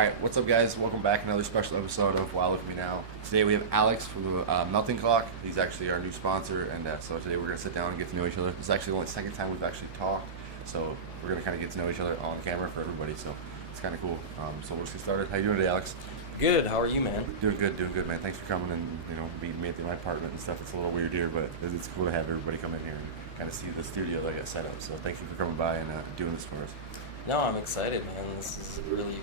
Alright, what's up guys? Welcome back to another special episode of Wow Look at Me Now. Today we have Alex from Melting Clock. He's actually our new sponsor, and so today we're going to sit down and get to know each other. This is actually the only second time we've actually talked, so we're going to kind of get to know each other on camera for everybody, so it's kind of cool. So we'll just get started. How you doing today, Alex? Good. How are you, man? Doing good, man. Thanks for coming and meeting me at my apartment and stuff. It's a little weird here, but it's cool to have everybody come in here and kind of see the studio that I got set up. So thank you for coming by and doing this for us. No, I'm excited, man. This is a really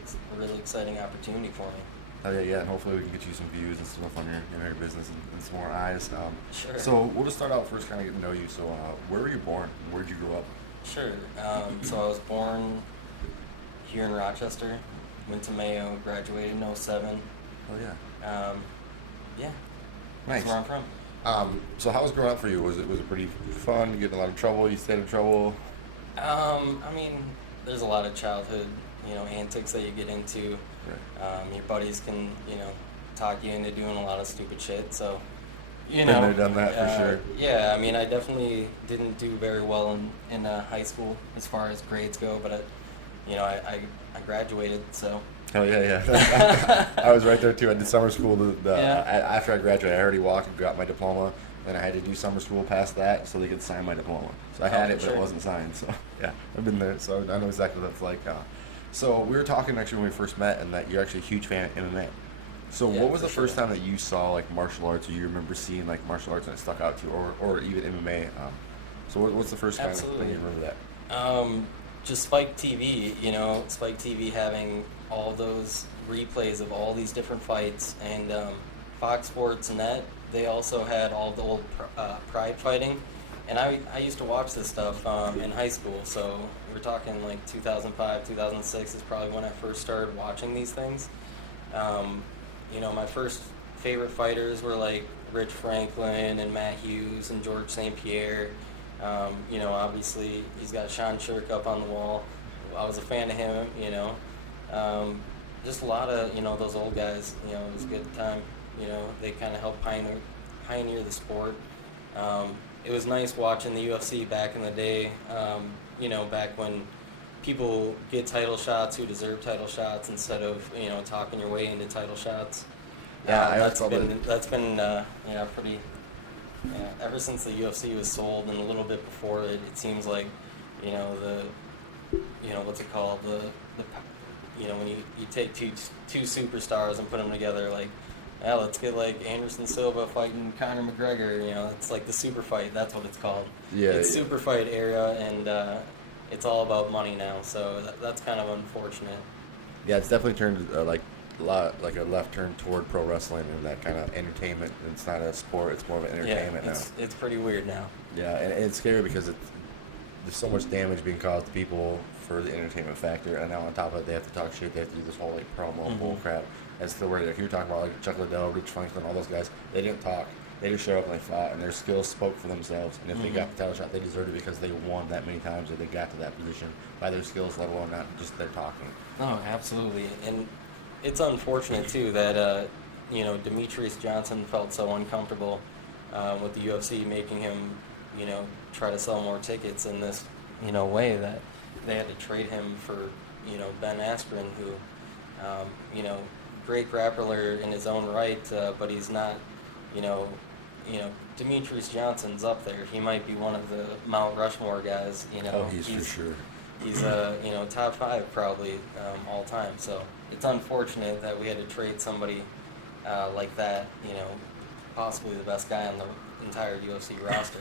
exciting opportunity for me. Oh yeah, and hopefully we can get you some views and stuff on your business and some more eyes. Sure. So we'll just start out first, kind of getting to know you. So where were you born? Where did you grow up? Sure. So I was born here in Rochester. Went to Mayo. Graduated in '07. Oh yeah. Yeah. Nice. That's where I'm from. So how was growing up for you? Was it pretty fun? You get in a lot of trouble? You stayed in trouble? I mean, there's a lot of childhood, antics that you get into. Right. Your buddies can, talk you into doing a lot of stupid shit. So, Been there, done that for sure. Yeah, I mean, I definitely didn't do very well in high school as far as grades go, but I graduated, so. Oh yeah. I was right there too. I did summer school. Yeah. After I graduated, I already walked and got my diploma. Then I had to do summer school past that so they could sign my diploma. So I had it, but sure. it wasn't signed. So yeah, I've been there, so I know exactly what it's like. So we were talking actually when we first met, and that you're actually a huge fan of MMA. So Yeah, what was for the first sure. time that you saw like martial arts, or you remember seeing like martial arts and it stuck out to you, or even MMA? So what's the first kind of Absolutely. thing you remember that? Just Spike TV, Spike TV having all those replays of all these different fights, and Fox Sports Net, they also had all the old Pride fighting, and I used to watch this stuff in high school, so we're talking like 2005, 2006 is probably when I first started watching these things. My first favorite fighters were like Rich Franklin and Matt Hughes and George St. Pierre. Obviously he's got Sean Shirk up on the wall. I was a fan of him, just a lot of, those old guys, it was a good time. They kind of helped pioneer the sport. It was nice watching the UFC back in the day, back when people get title shots who deserve title shots instead of, talking your way into title shots. Yeah, that's been pretty. Yeah, ever since the UFC was sold and a little bit before it, it seems like, what's it called, when you take two superstars and put them together, like, yeah, let's get like Anderson Silva fighting Conor McGregor. It's like the super fight. That's what it's called. Yeah. It's super fight era, and it's all about money now. So that's kind of unfortunate. Yeah, it's definitely turned like a left turn toward pro wrestling and that kind of entertainment. It's not a sport; it's more of an entertainment now. It's pretty weird now. Yeah, and it's scary because there's so much damage being caused to people for the entertainment factor, and now on top of it, they have to talk shit. They have to do this whole like promo bull crap. That's the word. Like you're talking about, like Chuck Liddell, Rich Franklin, all those guys. They didn't talk. They just showed up and they fought, and their skills spoke for themselves. And if they got the title shot, they deserved it because they won that many times that they got to that position by their skills, let alone not just their talking. No, absolutely, and it's unfortunate too that Demetrius Johnson felt so uncomfortable with the UFC making him try to sell more tickets in this way that they had to trade him for Ben Askren, who great grappler in his own right, but he's not Demetrius Johnson's up there. He might be one of the Mount Rushmore guys. He's for sure. He's top 5 probably all time. So it's unfortunate that we had to trade somebody like that. Possibly the best guy on the entire UFC roster.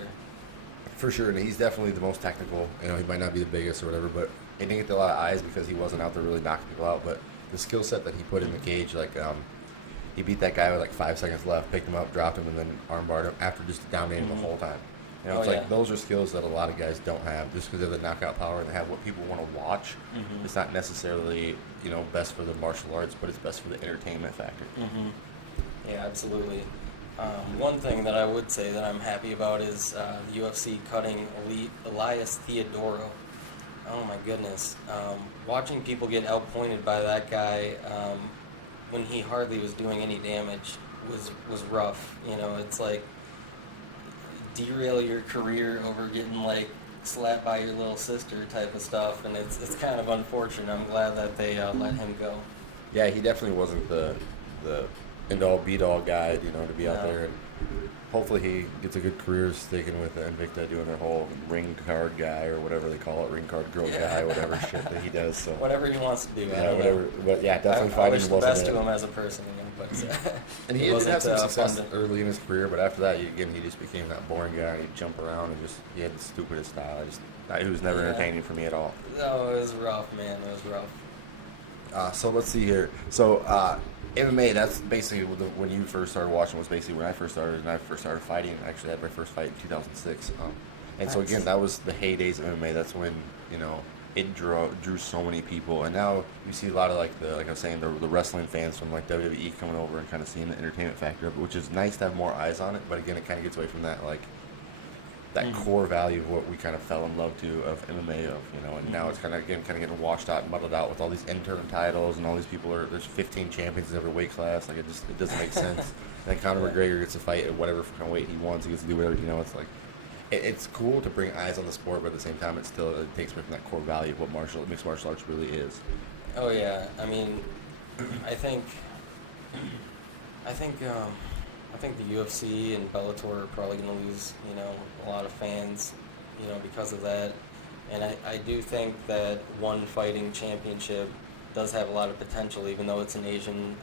For sure, and he's definitely the most technical. He might not be the biggest or whatever, but he didn't get a lot of eyes because he wasn't out there really knocking people out. But the skill set that he put in the cage, like he beat that guy with like 5 seconds left, picked him up, dropped him, and then armbarred him after just dominating him the whole time. It's like those are skills that a lot of guys don't have just because of the knockout power and they have what people want to watch. It's not necessarily best for the martial arts, but it's best for the entertainment factor. Yeah, absolutely. One thing that I would say that I'm happy about is the UFC cutting Elias Theodorou. Oh my goodness. Watching people get outpointed by that guy when he hardly was doing any damage was rough. It's like derail your career over getting like slapped by your little sister type of stuff, and it's kind of unfortunate. I'm glad that they let him go. Yeah, he definitely wasn't the end all beat all guy, to be out No. there. And hopefully he gets a good career sticking with Invicta, doing their whole ring card guy or whatever they call it, ring card girl guy, whatever shit that he does. So Whatever he wants to do. I yeah, don't whatever. know. But yeah, definitely I fighting wish the wasn't best it. to him as a person, but And he it did wasn't have some success fun to- early in his career, but after that, he just became that boring guy. And he'd jump around and he had the stupidest style. He was never Yeah. entertaining for me at all. No, it was rough, man. It was rough. So let's see here. So MMA, that's basically when you first started watching. Was basically when I first started, and I first started fighting. I actually had my first fight in 2006. And so Nice. again, that was the heydays of MMA. That's when it drew so many people, and now you see a lot of like I was saying, the wrestling fans from like WWE coming over and kind of seeing the entertainment factor of it, which is nice to have more eyes on it. But again, it kind of gets away from that that core value of what we kind of fell in love to of MMA and now it's kind of getting washed out and muddled out with all these interim titles and all these people there's 15 champions in every weight class. Like it doesn't make sense. And then Conor Yeah. McGregor gets to fight at whatever fucking weight he wants. He gets to do whatever, it's like it's cool to bring eyes on the sport, but at the same time it takes away from that core value of what mixed martial arts really is. Oh yeah, I mean, I think, I think, I think the UFC and Bellator are probably going to lose, a lot of fans, because of that. And I do think that one fighting championship does have a lot of potential, even though it's an Asian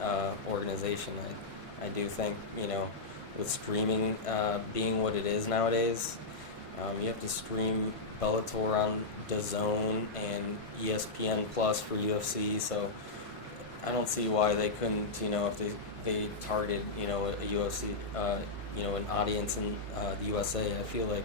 organization. I do think, with streaming being what it is nowadays, you have to stream Bellator on DAZN and ESPN Plus for UFC, so I don't see why they couldn't, if they target, a UFC, an audience in the USA. I feel like,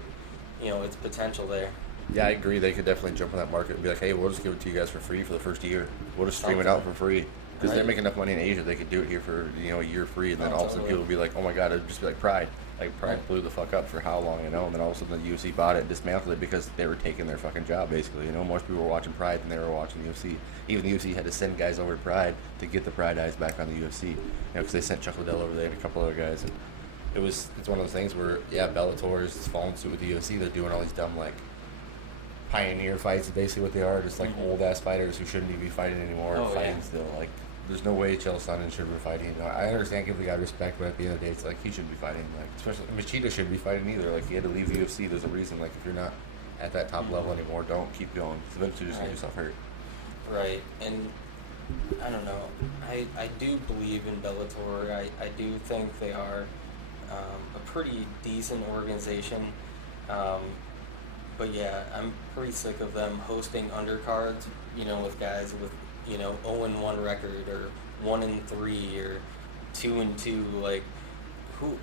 it's potential there. Yeah, I agree. They could definitely jump on that market and be like, hey, we'll just give it to you guys for free for the first year. We'll just stream it out for free. Because they're Right. making enough money in Asia, they could do it here for a year free, and then Oh, all of a sudden totally. people would be like, oh my god, it'd just be like Pride. Like Pride Right. blew the fuck up for how long, and then all of a sudden the UFC bought it and dismantled it because they were taking their fucking job basically. Most people were watching Pride than they were watching the UFC. Even the UFC had to send guys over to Pride to get the Pride eyes back on the UFC. Because they sent Chuck Liddell over there and a couple other guys. And it's one of those things where Bellator is following suit with the UFC. They're doing all these dumb pioneer fights is basically what they are, just like Mhm. old ass fighters who shouldn't even be fighting anymore, Oh, fighting yeah. still. Like, there's no way Chael Sonnen should be fighting. I understand give the guy respect, but at the end of the day, it's like he shouldn't be fighting. Like, especially Machida shouldn't be fighting either. Like, he had to leave the UFC. There's a reason. Like, if you're not at that top level anymore, don't keep going. 'Cause eventually, you're just gonna get yourself hurt. Right, and I don't know. I do believe in Bellator. I do think they are a pretty decent organization. But yeah, I'm pretty sick of them hosting undercards, with guys with, 0-1 record or 1-3 or 2-2. Like, who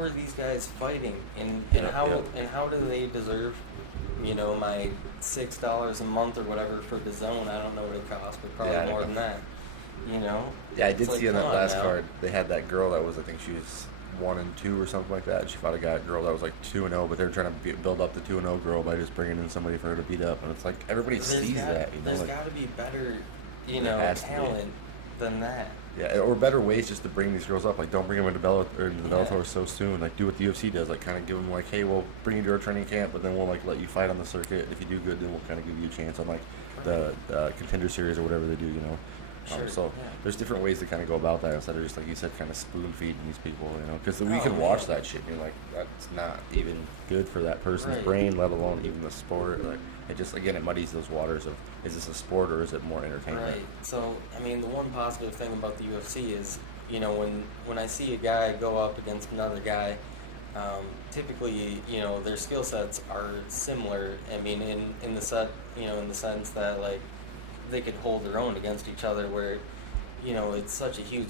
are these guys fighting? And Yeah, how yeah. and how do they deserve, my $6 a month or whatever for the zone? I don't know what it costs, but probably Yeah, I more know. than that. Yeah, I It's did like, see on that come on last now. card, they had that girl that was, I think she was 1-2 or something like that. And she fought a girl that was like 2-0, but they were trying to build up the 2-0 girl by just bringing in somebody for her to beat up. And it's like everybody sees that, There's like, got to be better, There has to be. talent than that. yeah, or better ways just to bring these girls up. Like, don't bring them into into the Yeah. Bellator so soon. Like, do what the UFC does. Like, kind of give them like, hey, we'll bring you to our training camp, but then we'll let you fight on the circuit. If you do good, then we'll kind of give you a chance on the contender series or whatever they do. Sure, So yeah. there's different ways to kind of go about that instead of just like you said, kind of spoon feeding these people. Because we Oh, can watch man. that shit and you're like, that's not even good for that person's Right. brain, let alone even the sport. Like, it just it muddies those waters of, is this a sport or is it more entertainment? Right. So, I mean, the one positive thing about the UFC is, when I see a guy go up against another guy, typically, their skill sets are similar. I mean, in the sense that like they could hold their own against each other. Where, it's such a huge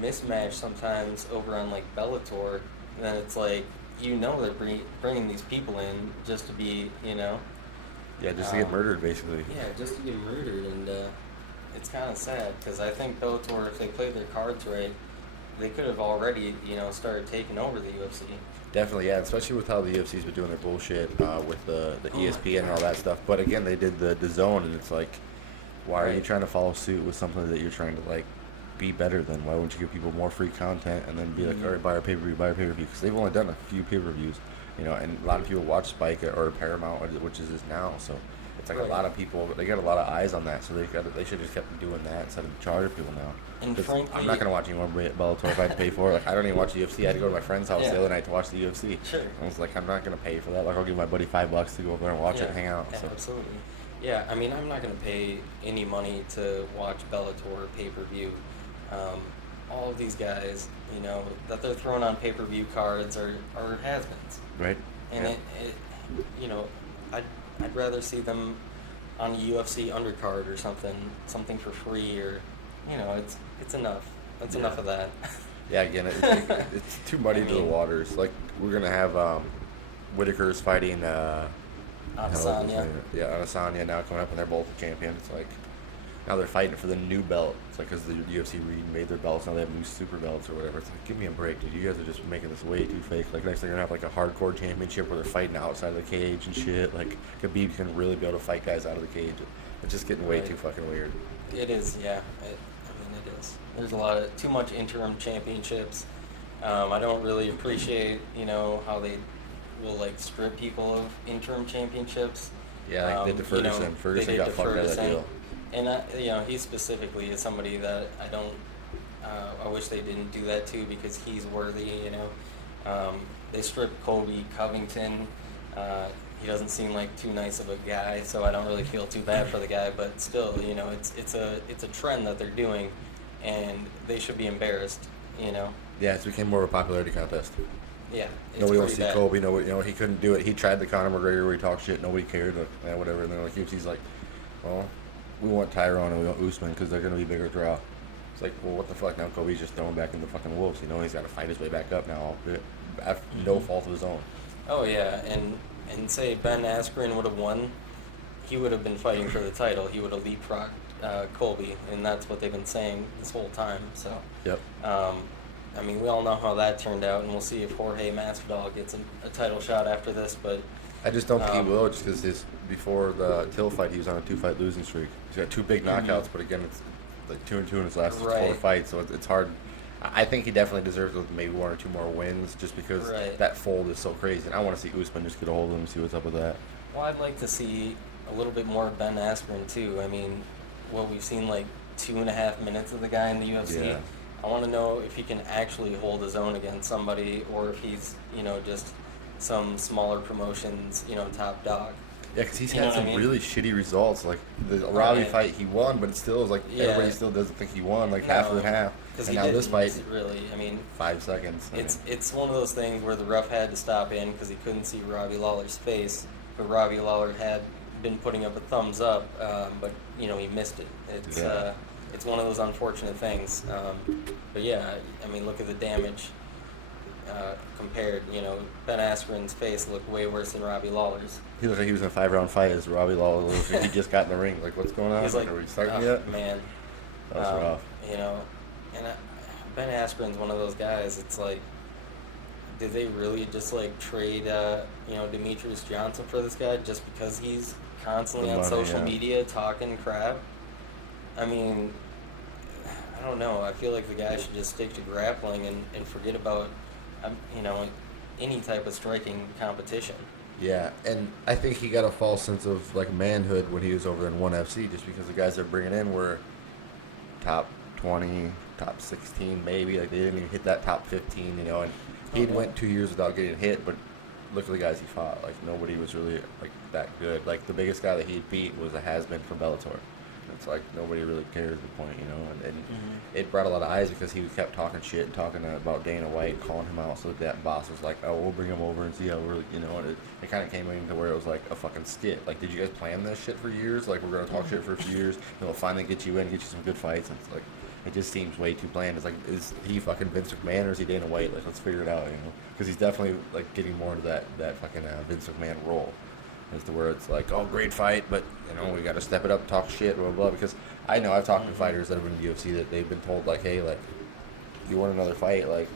mismatch sometimes over on like Bellator. And then it's like, they're bringing these people in just to be, Yeah, just to get murdered, basically. yeah, just to get murdered, and it's kind of sad because I think Bellator, if they played their cards right, they could have already, started taking over the UFC. Definitely, yeah, especially with how the UFC's been doing their bullshit with the Oh my ESPN and all God. that stuff. But again, they did the zone, and it's like, why are you Right. trying to follow suit with something that you're trying to be better than? Why wouldn't you give people more free content and then be like, Mhm. all right, buy our pay per view, because they've only done a few pay per views, and a lot of people watch Spike or Paramount, which is now. So It's like Right. a lot of people, they got a lot of eyes on that, so they should just kept doing that instead of charging people now. And 'Cause frankly, I'm not gonna watch any more Bellator if I had to pay for it. Like I don't even watch the UFC. I had to go to my friend's house Yeah. the other night to watch the UFC. Sure. I was like, I'm not gonna pay for that. Like I'll give my buddy $5 to go over there and watch it and hang out. So. Absolutely. Yeah, I mean, I'm not going to pay any money to watch Bellator pay-per-view. All of these guys, you know, that they're throwing on pay-per-view cards are has-beens. Right. And Yeah. it, you know, I'd rather see them on a UFC undercard or something for free, or, you know, it's enough. That's enough of that. Yeah, again, it's too muddy I to the mean- waters. Like we're gonna have Whitaker's fighting Adesanya. Yeah, Adesanya now coming up, and they're both champions. It's like now they're fighting for the new belt. It's like because the UFC remade their belts, now they have new super belts or whatever. It's like, give me a break, dude. You guys are just making this way too fake. Like next thing you're gonna have like a hardcore championship where they're fighting outside of the cage and shit. Like Khabib can really be able to fight guys out of the cage. It's just getting way Right. too fucking weird. It is, yeah. I mean, it is. There's a lot of too much interim championships. I don't really appreciate, you know, how they will like strip people of interim championships. Yeah, like they did to You know, Ferguson. they Ferguson did got to fucked out of that Ferguson. deal. And you know, he specifically is somebody that I don't. I wish they didn't do that too, because he's worthy. You know, they stripped Colby Covington. He doesn't seem like too nice of a guy, so I don't really feel too bad for the guy. But still, you know, it's a trend that they're doing, and they should be embarrassed. You know. Yeah, it's became more of a popularity contest. Yeah. It's Nobody wants to pretty see bad. Kobe. Nobody, you know, he couldn't do it. He tried the Conor McGregor where he talked shit. Nobody cared. Like, yeah, whatever. And then like UFC's like, well, we want Tyrone and we want Usman because they're gonna be bigger draw. It's like, well, what the fuck? Now Kobe's just thrown back in the fucking wolves. You know, he's got to fight his way back up now. After no fault of his own. Oh yeah, and say Ben Askren would have won, he would have been fighting for the title. He would have leapfrogged Colby, and that's what they've been saying this whole time. So, Yep. I mean, we all know how that turned out, and we'll see if Jorge Masvidal gets a title shot after this. But I just don't think he will, just because before the Till fight, he was on a 2-fight losing streak. He's got 2 big knockouts, but again, it's like 2-2 in his last 4 Right. fights, so it's hard. I think he definitely deserves maybe 1 or 2 more wins, just because Right. that fold is so crazy. And I want to see Usman just get a hold of him and see what's up with that. well, I'd like to see a little bit more of Ben Askren too. I mean, what we've seen like 2.5 minutes of the guy in the UFC. Yeah. I want to know if he can actually hold his own against somebody, or if he's, you know, just some smaller promotions, you know, top dog. Yeah, because he's You know had what I some mean? really shitty results. Like the Robbie yeah. fight, he won, but it still is like Yeah. everybody still doesn't think he won. Like half and half. Because And he now this fight, didn't really. I mean, 5 seconds. I it's one of those things where the ref had to stop in because he couldn't see Robbie Lawler's face, but Robbie Lawler had been putting up a thumbs up, but you know he missed it. It's one of those unfortunate things. But yeah, I mean, look at the damage compared. You know, Ben Askren's face looked way worse than Robbie Lawler's. he looked like he was in a 5-round fight as Robbie Lawler. He just got in the ring. Like, what's going on? He's like, are we starting "Oh, yet? man. That was rough. You know, and Ben Askren's one of those guys. It's like, did they really just like trade, you know, Demetrius Johnson for this guy just because he's constantly The on money, social yeah. media talking crap? I mean, I don't know. I feel like the guy should just stick to grappling and forget about, you know, any type of striking competition. Yeah, and I think he got a false sense of like manhood when he was over in ONE FC, just because the guys they're bringing in were top 20, top 16, maybe. Like they didn't even hit that top 15, you know. And he Okay. went 2 years without getting hit, but look at the guys he fought. Like nobody was really like that good. Like the biggest guy that he beat was a has-been from Bellator. It's like nobody really cares at the point, you know. And it brought a lot of eyes because he kept talking shit and talking about Dana White, calling him out. So that boss was like, "Oh, we'll bring him over and see how we're," you know. And it kind of came into where it was like a fucking skit. Like, did you guys plan this shit for years? Like, we're gonna talk shit for a few years, and we'll finally get you in, get you some good fights. And it's like, it just seems way too bland. It's like, is he fucking Vince McMahon or is he Dana White? Like, let's figure it out, you know. Because he's definitely like getting more into that fucking Vince McMahon role. As to where it's like, oh, great fight, but you know we got to step it up, talk shit, blah, blah blah. Because I know I've talked to fighters that have been in the UFC that they've been told like, hey, like, you want another fight, like,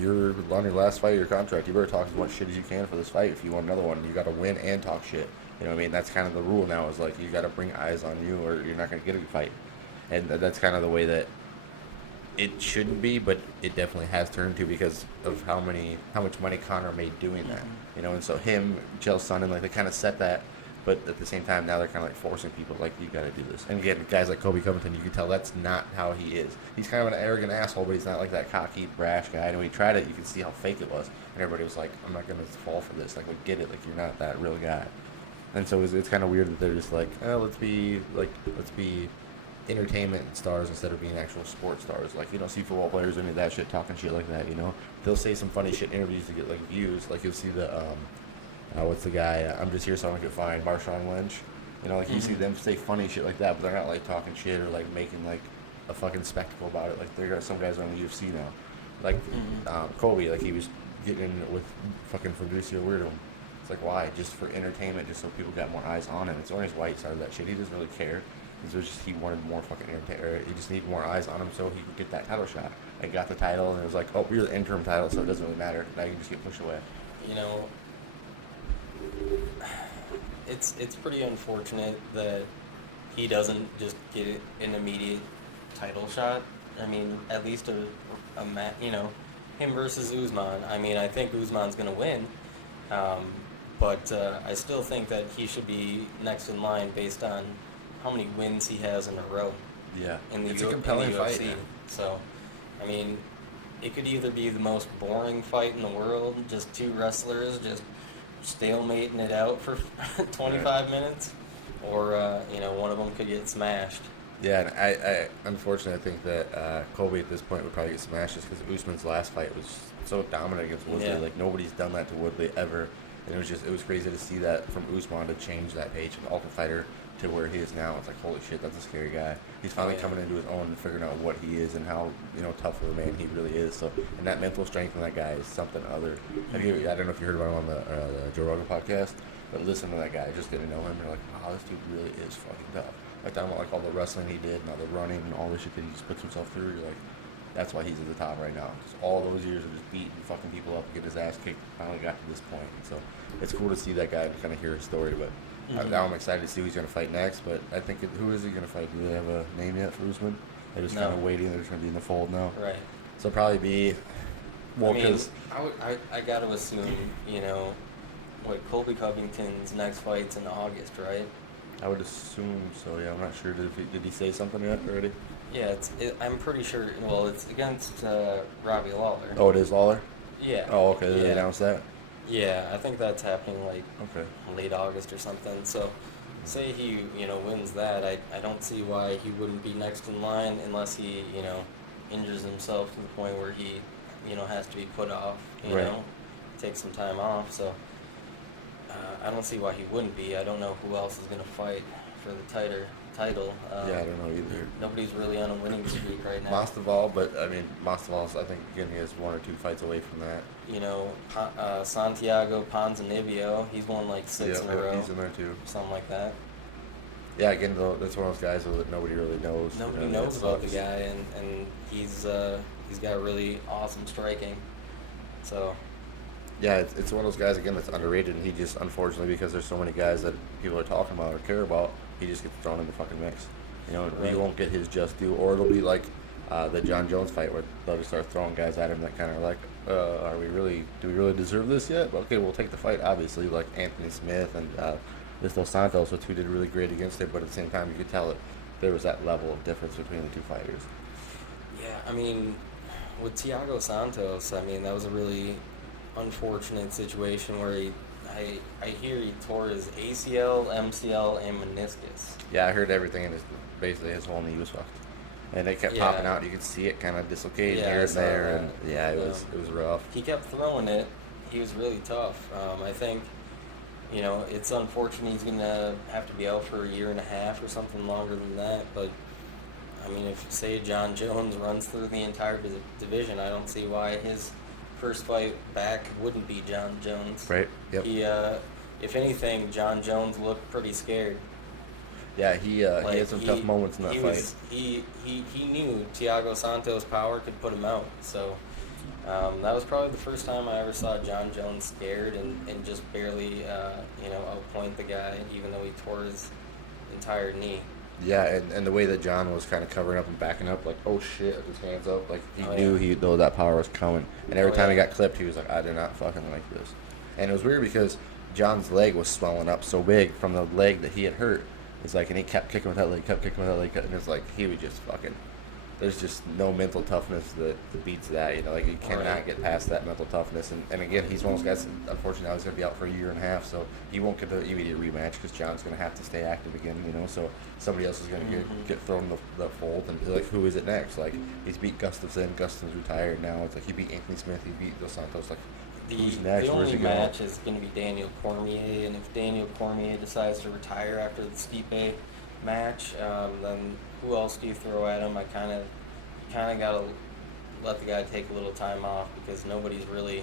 you're on your last fight of your contract. You better talk as much shit as you can for this fight. If you want another one, you got to win and talk shit. You know what I mean? That's kind of the rule now. Is like you got to bring eyes on you, or you're not gonna get a fight. And that's kind of the way that it shouldn't be, but it definitely has turned to because of how much money Conor made doing that. You know, and so him, Chael Sonnen, like they kind of set that. But at the same time, now they're kind of like forcing people, like, you got to do this. And again, guys like Kobe Covington, you can tell that's not how he is. He's kind of an arrogant asshole, but he's not like that cocky, brash guy. And when he tried it, you can see how fake it was. And everybody was like, I'm not going to fall for this. Like, we get it. Like, you're not that real guy. And so it's kind of weird that they're just like, oh, let's be entertainment stars instead of being actual sports stars. Like, you don't see football players or any of that shit talking shit like that, you know? They'll say some funny shit in interviews to get, like, views. Like, you'll see the, what's the guy? I'm just here so I can get fined, Marshawn Lynch. You know, like, you see them say funny shit like that, but they're not, like, talking shit or, like, making, like, a fucking spectacle about it. Like, there are some guys on the UFC now. Like, Kobe, like, he was getting in with fucking Fabricio Weirdo. It's like, why? Just for entertainment, just so people got more eyes on him. It's only his white side of that shit. He doesn't really care. It was just he wanted more fucking entertainment. He just needed more eyes on him so he could get that title shot. I got the title, and it was like, oh, you're the interim title, so it doesn't really matter. Now you can just get pushed away. You know, it's pretty unfortunate that he doesn't just get an immediate title shot. I mean, at least a match, you know, him versus Usman. I mean, I think Usman's going to win. But I still think that he should be next in line based on how many wins he has in a row. Yeah, In the, it's U- a compelling in the fight. UFC. Man. So, I mean, it could either be the most boring fight in the world, just two wrestlers just stalemating it out for 25 minutes, or you know, one of them could get smashed. Yeah, and I unfortunately I think that Kobe at this point would probably get smashed just because Usman's last fight was so dominant against Woodley. Yeah. Like, nobody's done that to Woodley ever, and it was crazy to see that from Usman to change that page from Ultimate Fighter to where he is now. It's like, holy shit, that's a scary guy. He's finally Yeah. coming into his own and figuring out what he is and how, you know, tough of a man he really is. So, and that mental strength in that guy is something other. I don't know if you heard about him on the Joe Rogan podcast, but listen to that guy. Just getting to know him, you're like, wow, this dude really is fucking tough. Like, talking about like all the wrestling he did and all the running and all the shit that he just puts himself through. You're like, that's why he's at the top right now. Because all those years of just beating fucking people up and getting his ass kicked, finally got to this point. And so it's cool to see that guy and kind of hear his story. But now I'm excited to see who he's going to fight next. But I think, who is he going to fight? Do they have a name yet for Usman? They're just kind of waiting. They're just going to be in the fold now. Right. So probably be, well, I mean, because I got to assume, you know, what Colby Covington's next fight's in August, right? I would assume so. Yeah, I'm not sure. Did he say something yet already? Yeah, I'm pretty sure. Well, it's against Robbie Lawler. Oh, it is Lawler. Yeah. Oh, okay. Did they Yeah. announce that? Yeah, I think that's happening like Okay. late August or something. So, say he, you know, wins that, I don't see why he wouldn't be next in line unless he, you know, injures himself to the point where he, you know, has to be put off, you Right. know, take some time off. So, I don't see why he wouldn't be. I don't know who else is going to fight for the title. Yeah, I don't know either. Nobody's really on a winning streak right now. Mastival, but I mean, Mastival's, I think, again, he has 1 or 2 fights away from that. You know, Santiago Ponzinibbio, he's won like 6 in a row, He's in there too. something like that. Yeah, again, though, that's one of those guys that nobody really knows. Nobody You know, knows that about the sucks. guy, and he's got really awesome striking. So, Yeah, it's one of those guys, again, that's underrated, and he just, unfortunately, because there's so many guys that people are talking about or care about, he just gets thrown in the fucking mix. You know, Right. he won't get his just due, or it'll be like the John Jones fight where they'll just start throwing guys at him that kind of like, do we really deserve this yet? But okay, we'll take the fight, obviously, like Anthony Smith and this Dos Santos, which who did really great against it, but at the same time, you could tell that there was that level of difference between the two fighters. yeah, I mean, with Thiago Santos, I mean, that was a really unfortunate situation where I hear he tore his ACL, MCL, and meniscus. Yeah, I heard everything, and basically his whole knee was fucked. And it kept Yeah. popping out. You could see it kind of dislocating Yeah, here I and saw there, that. and yeah, it was rough. He kept throwing it. He was really tough. I think, you know, it's unfortunate he's going to have to be out for a year and a half or something longer than that. But, I mean, if, say, John Jones runs through the entire division, I don't see why his first fight back wouldn't be John Jones. Right? Yep. He, if anything, John Jones looked pretty scared. Yeah, he had some tough moments in that fight. He knew Thiago Santos' power could put him out. So that was probably the first time I ever saw John Jones scared and just barely, outpoint the guy, even though he tore his entire knee. Yeah, and the way that John was kind of covering up and backing up, like, oh shit, with his hands up, like he Oh, knew yeah. that power was coming. And every Oh, time he yeah. got clipped, he was like, I did not fucking like this. And it was weird because John's leg was swelling up so big from the leg that he had hurt. It's like, and he kept kicking with that leg, kept kicking with that leg, and it's like he would just fucking. There's just no mental toughness that beats that. You know, like you cannot Right. get past that mental toughness. And again, he's one of those guys. Unfortunately, now he's going to be out for a year and a half, so he won't get the immediate rematch because John's going to have to stay active again. You know, so somebody else is going to get thrown in the fold and be like, who is it next? Like he's beat Gustafsson. Gustafsson's retired now. It's like he beat Anthony Smith. He beat Dos Santos. Like who's next? The Where's only he going? match is going to be Daniel Cormier, and if Daniel Cormier decides to retire after the Stipe match, then who else do you throw at him? I kind of got to let the guy take a little time off because nobody's really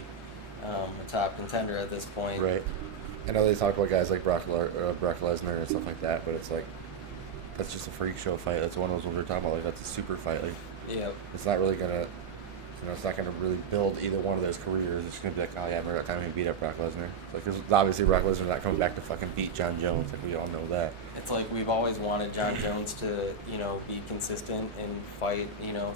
a top contender at this point. Right. I know they talk about guys like Brock Lesnar and stuff like that, but it's like that's just a freak show fight. That's one of those ones we're talking about. Like that's a super fight. Like Yeah. it's not really gonna, it's not gonna really build either one of those careers. It's gonna be like, oh yeah, remember that time he beat up Brock Lesnar? Like, there's obviously Brock Lesnar not coming back to fucking beat John Jones. Like we all know that. It's like we've always wanted John Jones to, be consistent and fight,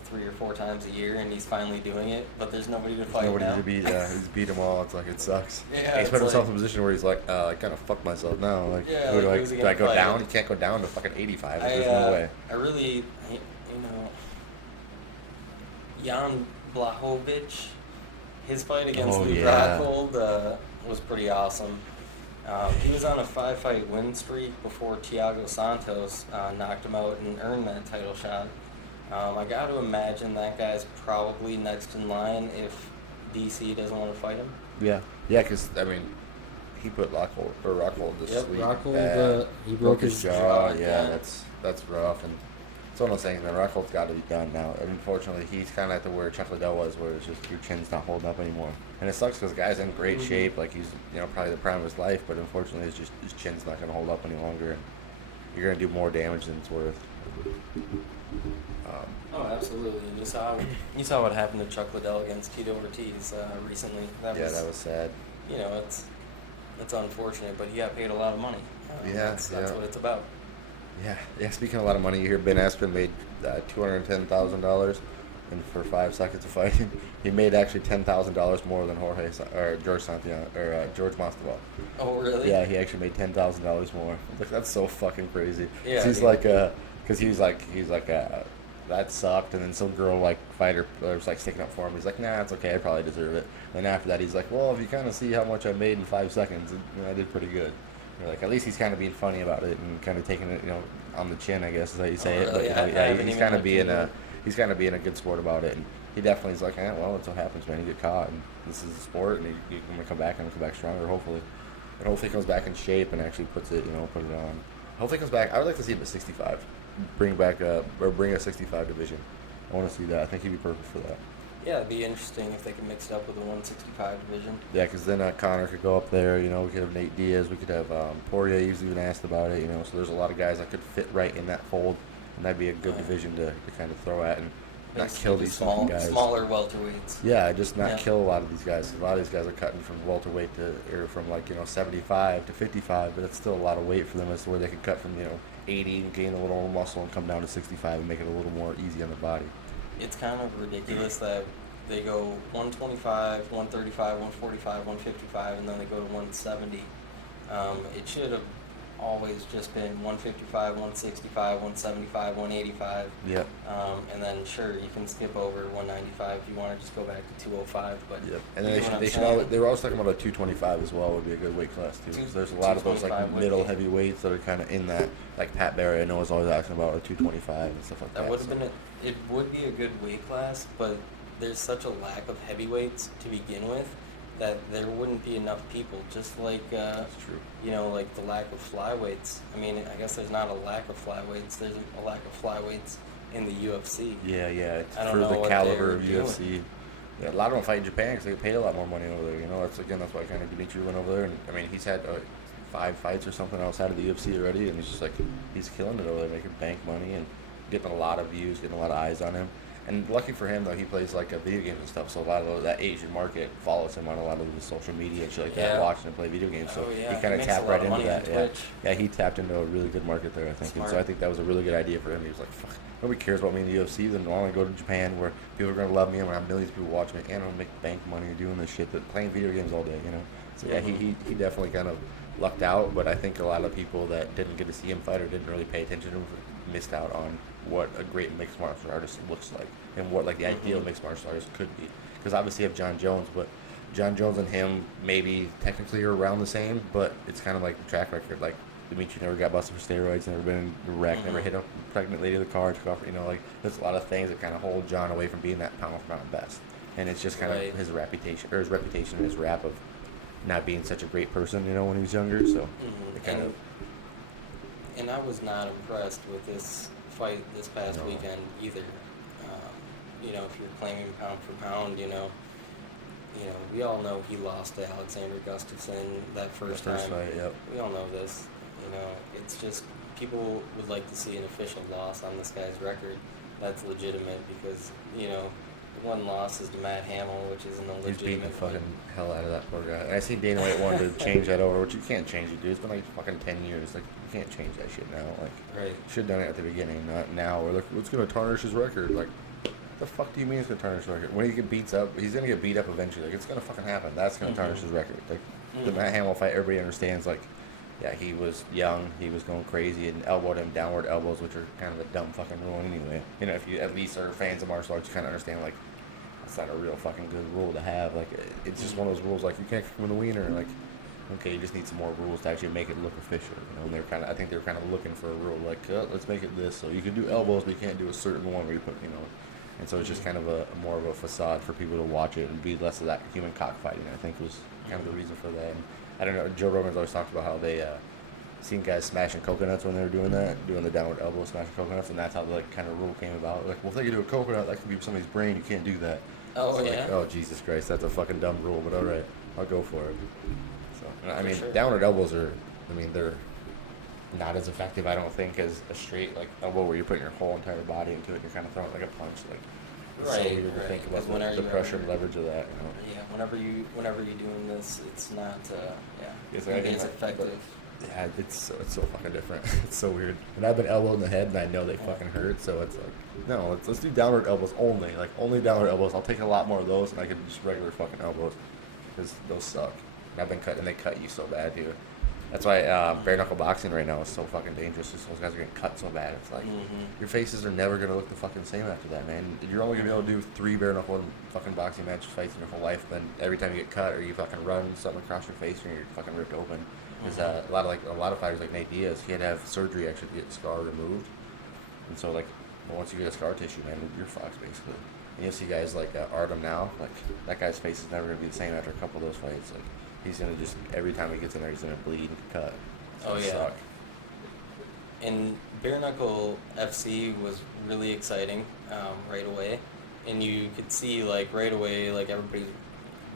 3 or 4 times a year, and he's finally doing it. But there's nobody to fight Nobody now. to beat. Yeah, he's beat them all. It's like it sucks. Yeah, He's put it's himself like- in a position where he's like, I kind of fucked myself now. Like, Yeah, who like, who's he do I gonna go fight? down? You can't go down to fucking 85. There's no way. I really, Jan Blachowicz, his fight against Oh, Luke yeah. Rockhold was pretty awesome. He was on a 5-fight win streak before Thiago Santos knocked him out and earned that title shot. I got to imagine that guy's probably next in line if DC doesn't want to fight him. Yeah, because I mean, he put Rockhold to Yep, sleep. Rockhold, bad. he broke his jaw. jaw, Yeah, yeah. that's rough. And it's one of those things. Man, Rockhold's got to be done now. And unfortunately, he's kind of at the where Chuck Liddell was, where it's just your chin's not holding up anymore. And it sucks because the guy's in great shape. Like he's probably the prime of his life, but unfortunately, it's just his chin's not going to hold up any longer, and you're going to do more damage than it's worth. Oh, absolutely. And you saw what happened to Chuck Liddell against Tito Ortiz recently. That was sad. It's unfortunate, but he got paid a lot of money. That's what it's about. Yeah. Speaking of a lot of money, you hear Ben Askren made $210,000, and for 5 seconds of fighting, he made actually $10,000 more than George Masvidal. Oh, really? Yeah, he actually made $10,000 more. Like that's so fucking crazy. Yeah, he's dude. like, because he's like, that sucked, and then some girl fighter was like sticking up for him. He's like, nah, it's okay, I probably deserve it. And then after that, he's like, well, if you kind of see how much I made in 5 seconds, I did pretty good. You're like, at least he's kind of being funny about it and kind of taking it, on the chin, I guess is how you say Oh, it. really? But I haven't he's even kind of looked being into it. he's kind of being a good sport about it, and he definitely is like, well, that's what happens, man. You get caught, and this is a sport, and you're gonna come back stronger, hopefully. And hopefully he comes back in shape and actually put it on. Hopefully he comes back. I would like to see him at 65. Bring a 65 division. I want to see that. I think he'd be perfect for that. Yeah, it'd be interesting if they could mix it up with the 165 division. Yeah, because then Connor could go up there. We could have Nate Diaz. We could have Poirier. He's even asked about it. So there's a lot of guys that could fit right in that fold, and that'd be a good division to kind of throw at and not Basically kill the these fucking guys. smaller welterweights. Yeah, just not Yeah. kill a lot of these guys. A lot of these guys are cutting from welterweight or from 75 to 55, but it's still a lot of weight for them as to where they could cut from 80 and gain a little more muscle and come down to 65 and make it a little more easy on the body. It's kind of ridiculous that they go 125, 135, 145, 155, and then they go to 170. It should have always just been 155, 165, 175, 185. Yep. And then sure, you can skip over 195 if you want to just go back to 205. But Yep. And then you know what I'm they saying? should. They were always talking about a 225 as well would be a good weight class too. 'Cause there's a lot of those 225 would middle be. heavyweights that are kind of in that. Like Pat Barry, I know is always asking about a 225 and stuff like that. That would have so. been it would be a good weight class, but there's such a lack of heavyweights to begin with that there wouldn't be enough people. Just like That's true. like the lack of flyweights. I mean, I guess there's not a lack of flyweights. There's a lack of flyweights in the UFC. Yeah. It's I don't for know the what caliber they're of doing. UFC. Yeah, a lot of them fight in Japan because they get paid a lot more money over there. That's why kind of Dimitri went over there. And I mean, he's had 5 fights or something outside of the UFC already, and he's killing it over there, making bank money and getting a lot of views, getting a lot of eyes on him. And lucky for him, though, he plays video games and stuff, so a lot of that Asian market follows him on a lot of the social media and shit like that, Yeah. watching him play video games. So Oh, yeah. he kind He of makes tapped a lot right of into money that. on Yeah. Twitch. Yeah, he tapped into a really good market there, I think. And so Smart. I think that was a really good idea for him. He was like, fuck, nobody cares about me in the UFC, then I want to go to Japan where people are going to love me and I'm going to have millions of people watching me and I'm going to make bank money doing this shit, but playing video games all day, So yeah, he definitely kind of lucked out, but I think a lot of people that didn't get to see him fight or didn't really pay attention to him missed out on what a great mixed martial artist looks like and what like the ideal mixed martial artist could be. Because obviously you have John Jones, but John Jones and him maybe technically are around the same, but it's kind of like the track record. Like Dimitri never got busted for steroids, never been in a wreck, never hit a pregnant lady in the car, took off. You know, like there's a lot of things that kind of hold John away from being that pound for pound best. And it's just kind of his reputation and his rap of not being such a great person, you know, when he was younger. So it kind of. And I was not impressed with this fight this past weekend either. You know, if you're claiming pound for pound, you know, we all know he lost to Alexander Gustafsson that first time. Fight, yep. We all know this. You know, it's just people would like to see an official loss on this guy's record. That's legitimate because, you know, one loss is to Matt Hamill, which is an illegitimate. He's beating the fucking hell out of that poor guy. And I see Dana White wanted to change that over, which you can't change it, dude. It's been like fucking 10 years. Like, you can't change that shit now. Like, right. Should have done it at the beginning, not now. We're like, what's going to tarnish his record? Like, the fuck do you mean it's going to tarnish his record? When he get beats up, he's going to get beat up eventually. Like, it's going to fucking happen. That's going to tarnish his record. Like, the Matt Hamill fight, everybody understands, like, yeah, he was young, he was going crazy, and elbowed him downward elbows, which are kind of a dumb fucking rule anyway. You know, if you at least are fans of martial arts, you kind of understand, like, it's not a real fucking good rule to have. Like, it's just one of those rules, like, you can't kick him in the wiener. Like, okay, you just need some more rules to actually make it look official, you know. And they're kind of, I think they're kind of looking for a rule, like, let's make it this. So you can do elbows, but you can't do a certain one where you put, you know. And so it's just kind of a more of a facade for people to watch it and be less of that human cockfighting. I think was kind of the reason for that. And I don't know, Joe Rogan's always talked about how they seen guys smashing coconuts when they were doing that, doing the downward elbow smashing coconuts, and that's how the like kind of rule came about. Like, well, if they could do a coconut, that could be somebody's brain. You can't do that. Oh, so, yeah. Like, oh, Jesus Christ, that's a fucking dumb rule, but all right, I'll go for it. So I mean, sure. downward elbows are, I mean, they're not as effective, I don't think, as a straight like elbow where you're putting your whole entire body into it and you're kind of throwing it like a punch. Like, it's so weird to think about the pressure and leverage of that. You know? Yeah, whenever you're doing this, it's not. It's effective. Yeah, it's so fucking different. It's so weird. And I've been elbowed in the head, and I know they fucking hurt. So it's like, no, let's do downward elbows only. Like only downward elbows. I'll take a lot more of those, and I can just regular fucking elbows, because those suck. And I've been cut, and they cut you so bad, dude. That's why bare knuckle boxing right now is so fucking dangerous. Just those guys are getting cut so bad. It's like your faces are never gonna look the fucking same after that, man. You're only gonna be able to do 3 bare knuckle fucking boxing match fights in your whole life. Then every time you get cut or you fucking run something across your face, and you're fucking ripped open. Because a lot of fighters like Nate Diaz, he had to have surgery actually to get the scar removed. And so like once you get a scar tissue, man, you're fucked basically. And you'll see guys like Artem now, like that guy's face is never gonna be the same after a couple of those fights. Like he's gonna just every time he gets in there, he's gonna bleed and cut. So suck. And bare knuckle FC was really exciting right away, and you could see like right away like everybody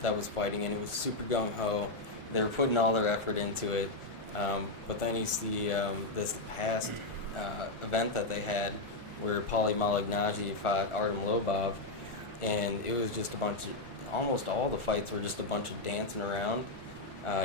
that was fighting, and it was super gung ho. They were putting all their effort into it, but then you see this past event that they had where Paulie Malignaggi fought Artem Lobov, and it was just a bunch of, almost all the fights were just a bunch of dancing around.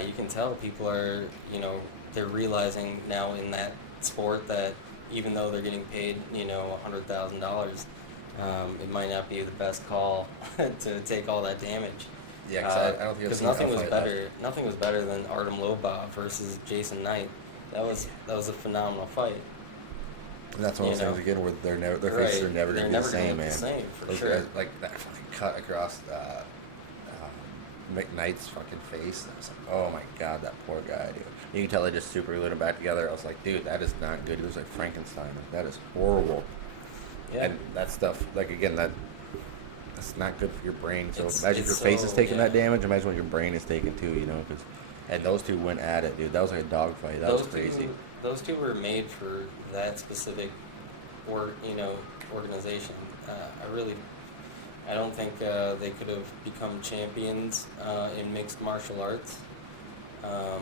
You can tell people are, you know, they're realizing now in that sport that even though they're getting paid, you know, $100,000, it might not be the best call to take all that damage. Yeah, because I don't think I've seen nothing was better. Nothing was better than Artem Lobov versus Jason Knight. That was a phenomenal fight. And that's one of those things again where their faces are never gonna be the same, man. For those sure. guys, like that fucking cut across McKnight's fucking face. I was like, oh my god, that poor guy, dude. You can tell they just super glued him back together. I was like, dude, that is not good. He looks like Frankenstein. Like, that is horrible. Yeah. And that stuff, like again, that's not good for your brain. So imagine if your face is taking that damage. Imagine what your brain is taking too. You know, and those two went at it, dude. That was like a dogfight. That was crazy. Those two were made for that specific, organization. I don't think they could have become champions in mixed martial arts. Yeah,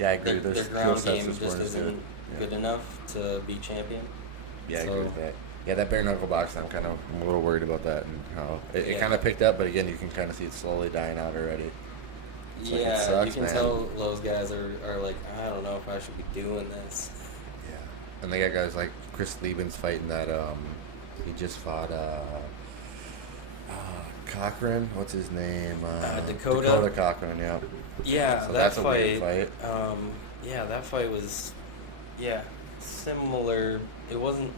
I agree. Their ground game just isn't good enough to be champion. Yeah, I agree with that. Yeah, that bare knuckle boxing, I'm a little worried about that and how it kind of picked up, but again, you can kind of see it slowly dying out already. So yeah, sucks, you can tell those guys are like, I don't know if I should be doing this. Yeah, and they got guys like Chris Liebens fighting that. He just fought. Cochran, what's his name? Dakota. Cochran, yeah. Yeah, So that that's a fight. weird fight. Yeah, that fight was, yeah, similar. It wasn't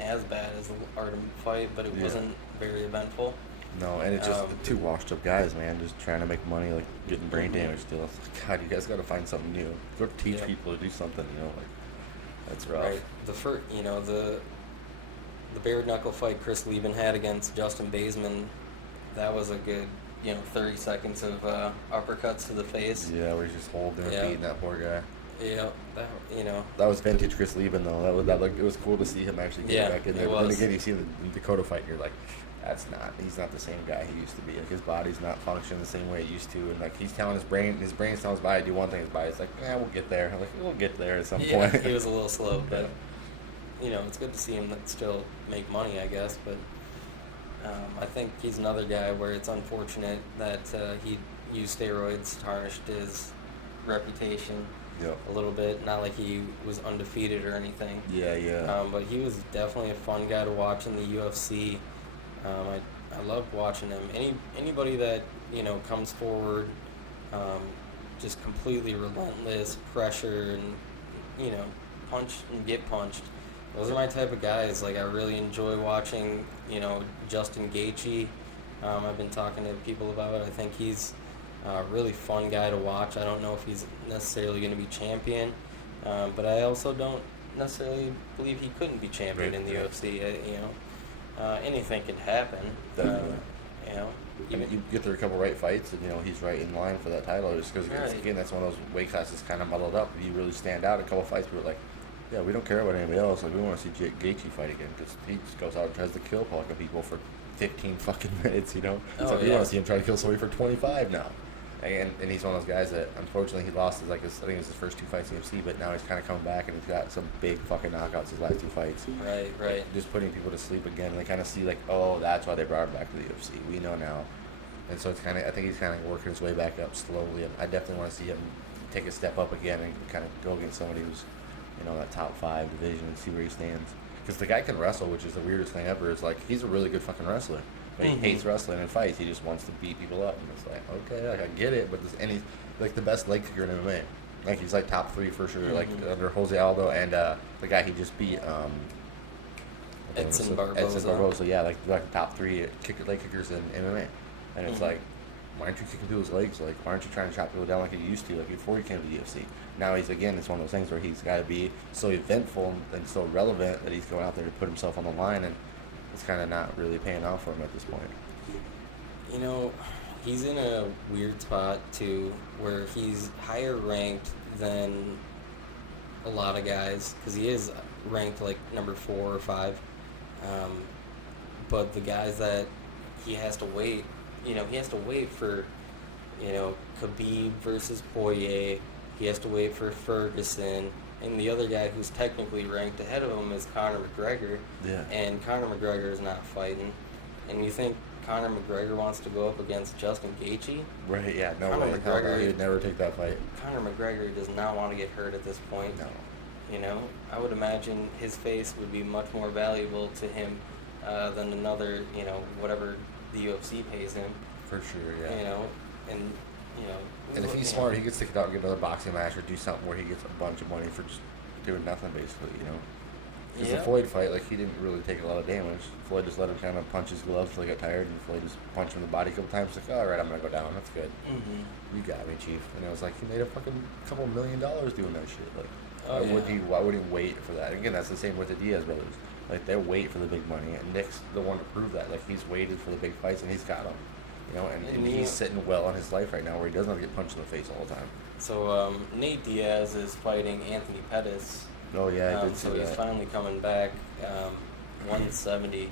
as bad as the Artem fight, but it Yeah. wasn't very eventful. No, and it's just Um, two washed up guys, man, just trying to make money, like getting brain Mhm. damage still. It's like, God, you guys got to find something new. Go teach Yeah. people to do something, like that's rough. Right. The bare knuckle fight Chris Lieben had against Justin Baseman, that was a good, 30 seconds of uppercuts to the face. Yeah, where he's just holding and Yeah. beating that poor guy. Yeah, that. That was vintage Chris Lieben though. It was cool to see him actually get Yeah, back in it there. But then was. again, you see the Dakota fight, and you're like, he's not the same guy he used to be. Like his body's not functioning the same way it used to, and like he's telling his brain's telling his body to do one thing, his body's like, yeah, we'll get there. I'm like, we'll get there at some Yeah, point. he was a little slow, but Yeah. it's good to see him still make money, I guess. But I think he's another guy where it's unfortunate that he used steroids, tarnished his reputation Yep. a little bit. Not like he was undefeated or anything. Yeah. But he was definitely a fun guy to watch in the UFC. I loved watching him. Anybody that comes forward, just completely relentless pressure and punch and get punched. Those are my type of guys. Like I really enjoy watching Justin Gaethje. I've been talking to people about it. I think he's a really fun guy to watch. I don't know if he's necessarily going to be champion, but I also don't necessarily believe he couldn't be champion in the UFC. Anything can happen. Definitely. Even You get there a couple right fights, and he's right in line for that title. Just because Right. again, that's one of those weight classes kind of muddled up. If you really stand out, a couple fights, people are like, yeah, we don't care about anybody else. Like we want to see Gaethje fight again because he just goes out and tries to kill fucking people for 15 fucking minutes. It's Oh, like we yeah. want to see him try to kill somebody for 25 now. And he's one of those guys that unfortunately he lost I think it was his first two fights in the UFC, but now he's kind of coming back and he's got some big fucking knockouts his last two fights. right. Just putting people to sleep again. And they kind of see like, oh, that's why they brought him back to the UFC. We know now. And so it's kind of, I think he's kind of working his way back up slowly. And I definitely want to see him take a step up again and kind of go against somebody who's, that top 5 division and see where he stands. Because the guy can wrestle, which is the weirdest thing ever. Is like he's a really good fucking wrestler, but he hates wrestling and fights. He just wants to beat people up. And it's like, okay, like I get it, but he's like the best leg kicker in MMA. Like he's like top 3 for sure. Like under Jose Aldo and the guy he just beat. Edson Barboza. Edson Barboza, yeah, like top 3 leg kickers in MMA. And it's like, why aren't you kicking people's legs? Like, why aren't you trying to chop people down like you used to, like before you came to the UFC? Now it's one of those things where he's got to be so eventful and so relevant that he's going out there to put himself on the line, and it's kind of not really paying off for him at this point. He's in a weird spot too, where he's higher ranked than a lot of guys, because he is ranked like number 4 or 5. But the guys that he has to wait, he has to wait for, Khabib versus Poirier. He has to wait for Ferguson. And the other guy who's technically ranked ahead of him is Conor McGregor. Yeah. And Conor McGregor is not fighting. And you think Conor McGregor wants to go up against Justin Gaethje? Right, yeah, no Conor way. Hell no, McGregor- he would never take that fight. Conor McGregor does not want to get hurt at this point. No. I would imagine his face would be much more valuable to him than another, whatever the UFC pays him. For sure, yeah. And And if he's smart, he could stick it out and get another boxing match or do something where he gets a bunch of money for just doing nothing, basically, Because the Yeah. Floyd fight, like, he didn't really take a lot of damage. Floyd just let him kind of punch his gloves till he got tired, and Floyd just punched him in the body a couple times. Like, all right, I'm going to go down. That's good. Mm-hmm. You got me, Chief. And it was like, he made a fucking couple $1 million doing that shit. Like, Oh, why would he wait for that? Again, that's the same with the Diaz brothers. Like, they wait for the big money, and Nick's the one to prove that. Like, he's waited for the big fights, and he's got them. And he's sitting well in his life right now where he doesn't have to get punched in the face all the time. So Nate Diaz is fighting Anthony Pettis. Oh, yeah, I did see So he's that. finally coming back, 170.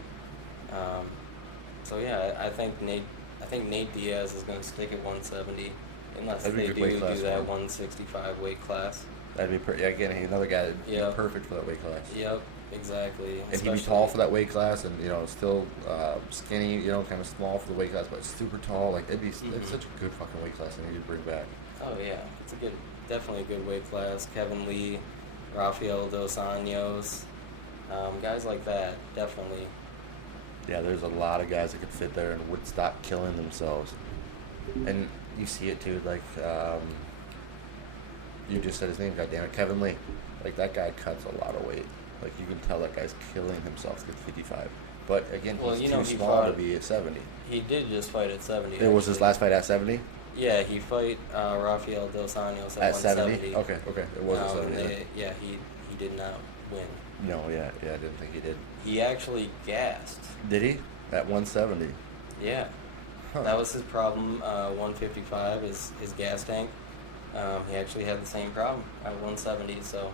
So yeah, I think Nate Diaz is going to stick at 170 unless That'd be they a good weight do class for that him. 165 weight class. That'd be again, another guy that'd be Yeah. perfect for that weight class. Yep, exactly. And he'd be tall for that weight class, and still skinny, kind of small for the weight class, but super tall. Like it's such a good fucking weight class, and he'd bring back. Oh yeah, it's definitely a good weight class. Kevin Lee, Rafael Dos Anjos, guys like that, definitely. Yeah, there's a lot of guys that could fit there and would stop killing themselves. And you see it too, like you just said his name, goddammit, Kevin Lee. Like that guy cuts a lot of weight. Like you can tell that guy's killing himself to get 55. But again, Well, he's you too know, he small to fought- be at 70. He did just fight at 70. It was his actually. last fight at 70? Yeah, he fight Rafael Dos Anjos at At 170. 70? Okay, it was at 70. Yeah, he did not win. No, yeah, I didn't think he did. He actually gassed. Did he? At 170? Yeah. Huh. That was his problem. 155 is his gas tank. He actually had the same problem at 170. So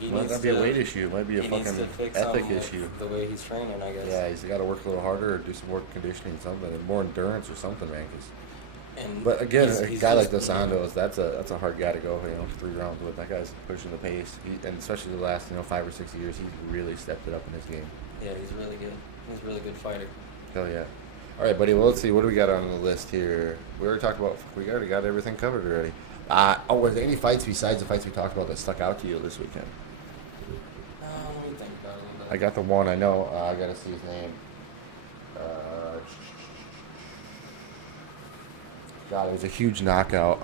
he Might needs not be to a weight issue. It might be a he needs fucking to fix ethic something issue. with the way he's training, I guess. Yeah, he's got to work a little harder or do some more conditioning, something, and more endurance or something, man. 'Cause- And but again, he's a guy like just- Dos Anjos, that's a hard guy to go, 3 rounds with. That guy's pushing the pace, and especially the last 5 or 6 years, he's really stepped it up in his game. Yeah, he's really good. He's a really good fighter. Hell yeah! All right, buddy. Well, let's see. What do we got on the list here? We already talked about. We already got everything covered already. Were there any fights besides the fights we talked about that stuck out to you this weekend? Let me think about it a little bit. I got the one I know. I gotta see his name. God, it was a huge knockout.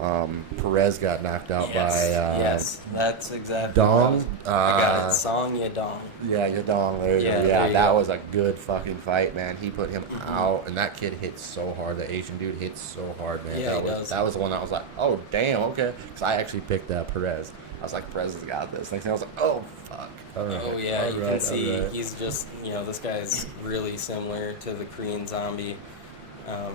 Perez got knocked out by yes, that's exactly Dong. what I got it. Song Yadong. Yeah, Yadong. There you Yeah, go. there Yeah, you that go. was a good fucking fight, man. He put him out, and that kid hits so hard. The Asian dude hits so hard, man. Yeah, that he was does. that was the one that was like, oh damn, okay. Because I actually picked Perez. I was like, Perez has got this. Next thing I was like, oh fuck. All right, Oh yeah, you all can right, see all right. he's just this guy's really similar to the Korean Zombie,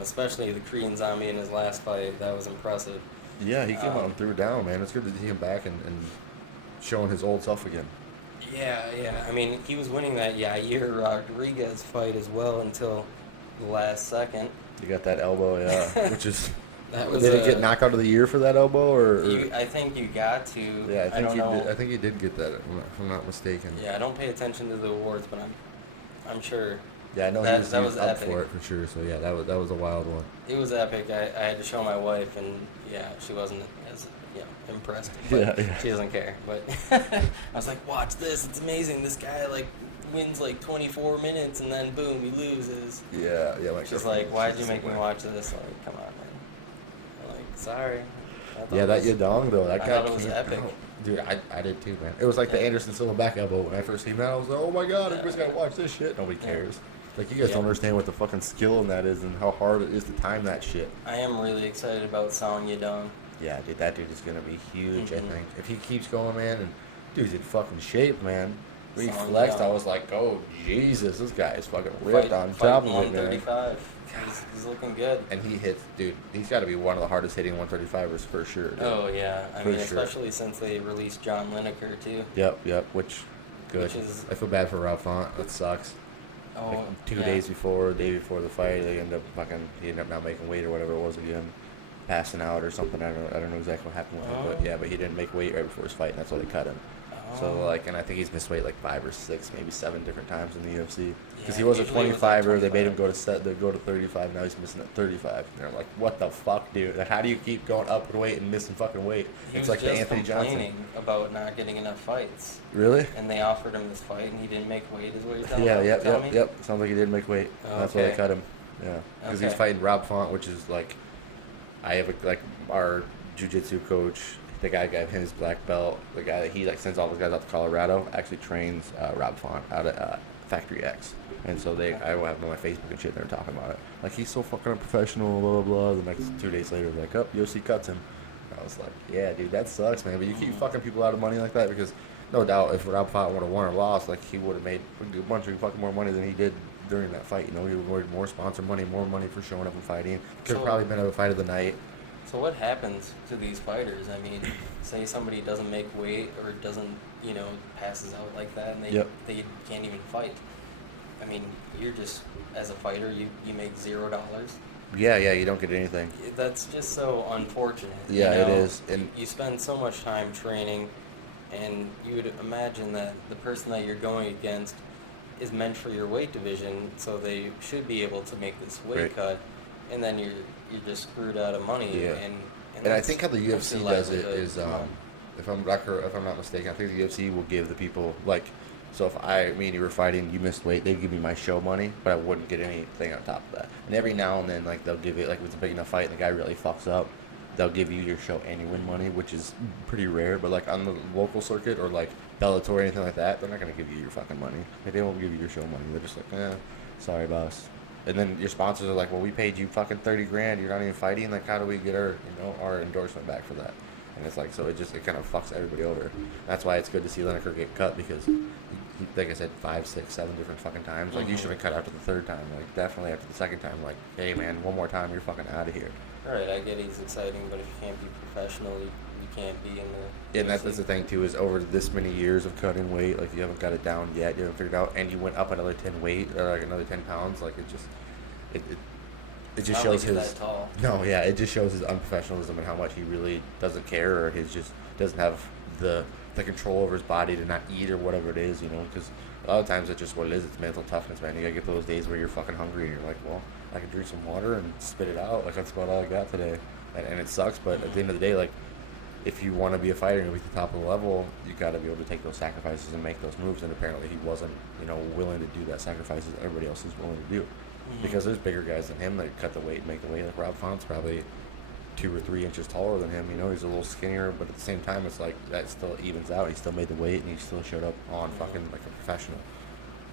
especially the Korean Zombie in his last fight. That was impressive. Yeah, he came out and threw down, man. It's good to see him back and showing his old self again. Yeah. I mean, he was winning that Yair Rodriguez fight as well until the last second. You got that elbow, yeah. Which is That was did he get knockout of the year for that elbow, or? I think you got to. Yeah, I think don't he know. did. I think he did get that, if I'm not mistaken. Yeah, I don't pay attention to the awards, but I'm sure Yeah, I know That- he was, that he was was up epic. for it for sure. So yeah, that was a wild one. it was epic. I had to show my wife, and she wasn't as impressed. But Yeah. she doesn't care. But I was like, watch this. It's amazing. This guy wins 24 minutes, and then boom, he loses. Yeah. Like She's like, why'd you make me watch this? Like, come on, man. I'm like, sorry. I thought Yeah, it that was- Yadong though, that I guy thought it was came epic. out. Dude, I did too, man. It was like the Yeah. Anderson Silva back elbow when I first came out. I was like, oh my god, Yeah. everybody's gotta watch this shit. Nobody Yeah. cares. Like you guys Yeah. don't understand what the fucking skill in that is and how hard it is to time that shit. I am really excited about Song Yadong. Yeah, dude, that dude is gonna be huge. Mhm. I think if he keeps going, man, and dude's in fucking shape, man. When he Song flexed, Yadong. I was like, oh Jesus, this guy is fucking ripped on top of it, man. 135. He's looking good. And he hits, dude. He's got to be one of the hardest hitting 135ers for sure. Dude. Oh yeah, I For mean, sure. especially since they released John Lineker too. Yep. Which, good. Which is- I feel bad for Rob Font. That sucks. Oh, Like 2 yeah. days before, day before the fight, they end up he ended up not making weight or whatever it was again, passing out or something. I don't know exactly what happened with him, but Oh. yeah, but he didn't make weight right before his fight, and that's why they cut him. So Oh. and I think he's missed weight 5 or 6, maybe 7 different times in the UFC. Because Yeah, he was a usually it was 25er, they made him 25. go to 35. Now he's missing at 35. And they're like, what the fuck, dude? Like, how do you keep going up in weight and missing fucking weight? He It's was like the just Anthony Johnson. complaining about not getting enough fights, Really? and they offered him this fight, and he didn't make weight. Is what you're telling Yeah, me? yep. Sounds like he didn't make weight. That's why they Okay. cut him. Yeah, because he's Okay. fighting Rob Font, which is I have our jiu-jitsu coach. The guy got him his black belt. The guy that he sends all those guys out to Colorado actually trains Rob Font out at Factory X. And so I will have him on my Facebook and shit. And they're talking about it. Like he's so fucking unprofessional. Blah blah blah. The next 2 days later, they're like, "Oh, UFC cuts him." I was like, "Yeah, dude, that sucks, man." But you keep fucking people out of money like that because, no doubt, if Rob Font would have won or lost, he would have made a bunch of fucking more money than he did during that fight. He would have made more sponsor money, more money for showing up and fighting. Could have So- probably been a fight of the night. So what happens to these fighters? I mean, say somebody doesn't make weight or doesn't, passes out like that, and Yep. they can't even fight. I mean, you're just as a fighter, you make $0. Yeah, you don't get anything. That's just so unfortunate. Yeah, it is. And You spend so much time training, and you would imagine that the person that you're going against is meant for your weight division, so they should be able to make this weight Right. cut, and then you're just screwed out of money. Yeah. And I that's- think how the that's UFC the does it livelihood. is, if I'm not mistaken, I think the UFC will give the people So if me and you were fighting, you missed weight, they'd give me my show money, but I wouldn't get anything on top of that. And every now and then, like they'll give it, like if it's a big enough fight and the guy really fucks up, they'll give you your show and your win money, which is pretty rare. But like on the local circuit or like Bellator or anything like that, they're not gonna give you your fucking money. Like, they won't give you your show money. They're just like, sorry, boss. And then your sponsors are like, well, we paid you fucking 30 grand. You're not even fighting. Like, how do we get our endorsement back for that? And it's like, so it kind of fucks everybody over. That's why it's good to see Lineker get cut because, like I said, 5, 6, 7 different fucking times. Like, you should have cut after the third time. Like, definitely after the second time. Like, hey, man, one more time, you're fucking out of here. All right, I get he's exciting, but if you can't be professional, you can't be in the. And that's the thing too, is over this many years of cutting weight, like you haven't got it down yet, you haven't figured it out, and you went up another 10 weight or like another 10 pounds, like it just shows his. That tall. No, yeah, it just shows his unprofessionalism and how much he really doesn't care, or his just doesn't have the control over his body to not eat or whatever it is, because a lot of times it's just what it is. It's mental toughness, man. You gotta get those days where you're fucking hungry and you're like, well, I can drink some water and spit it out. Like that's about all I got today, and it sucks. But at the end of the day, like if you want to be a fighter and be at the top of the level, you got to be able to take those sacrifices and make those moves. And apparently, he wasn't, willing to do that sacrifices that everybody else is willing to do. Because there's bigger guys than him that cut the weight and make the weight. Like Rob Font's probably 2 or 3 inches taller than him. He's a little skinnier, but at the same time, it's like that still evens out. He still made the weight, and he still showed up on fucking like a professional.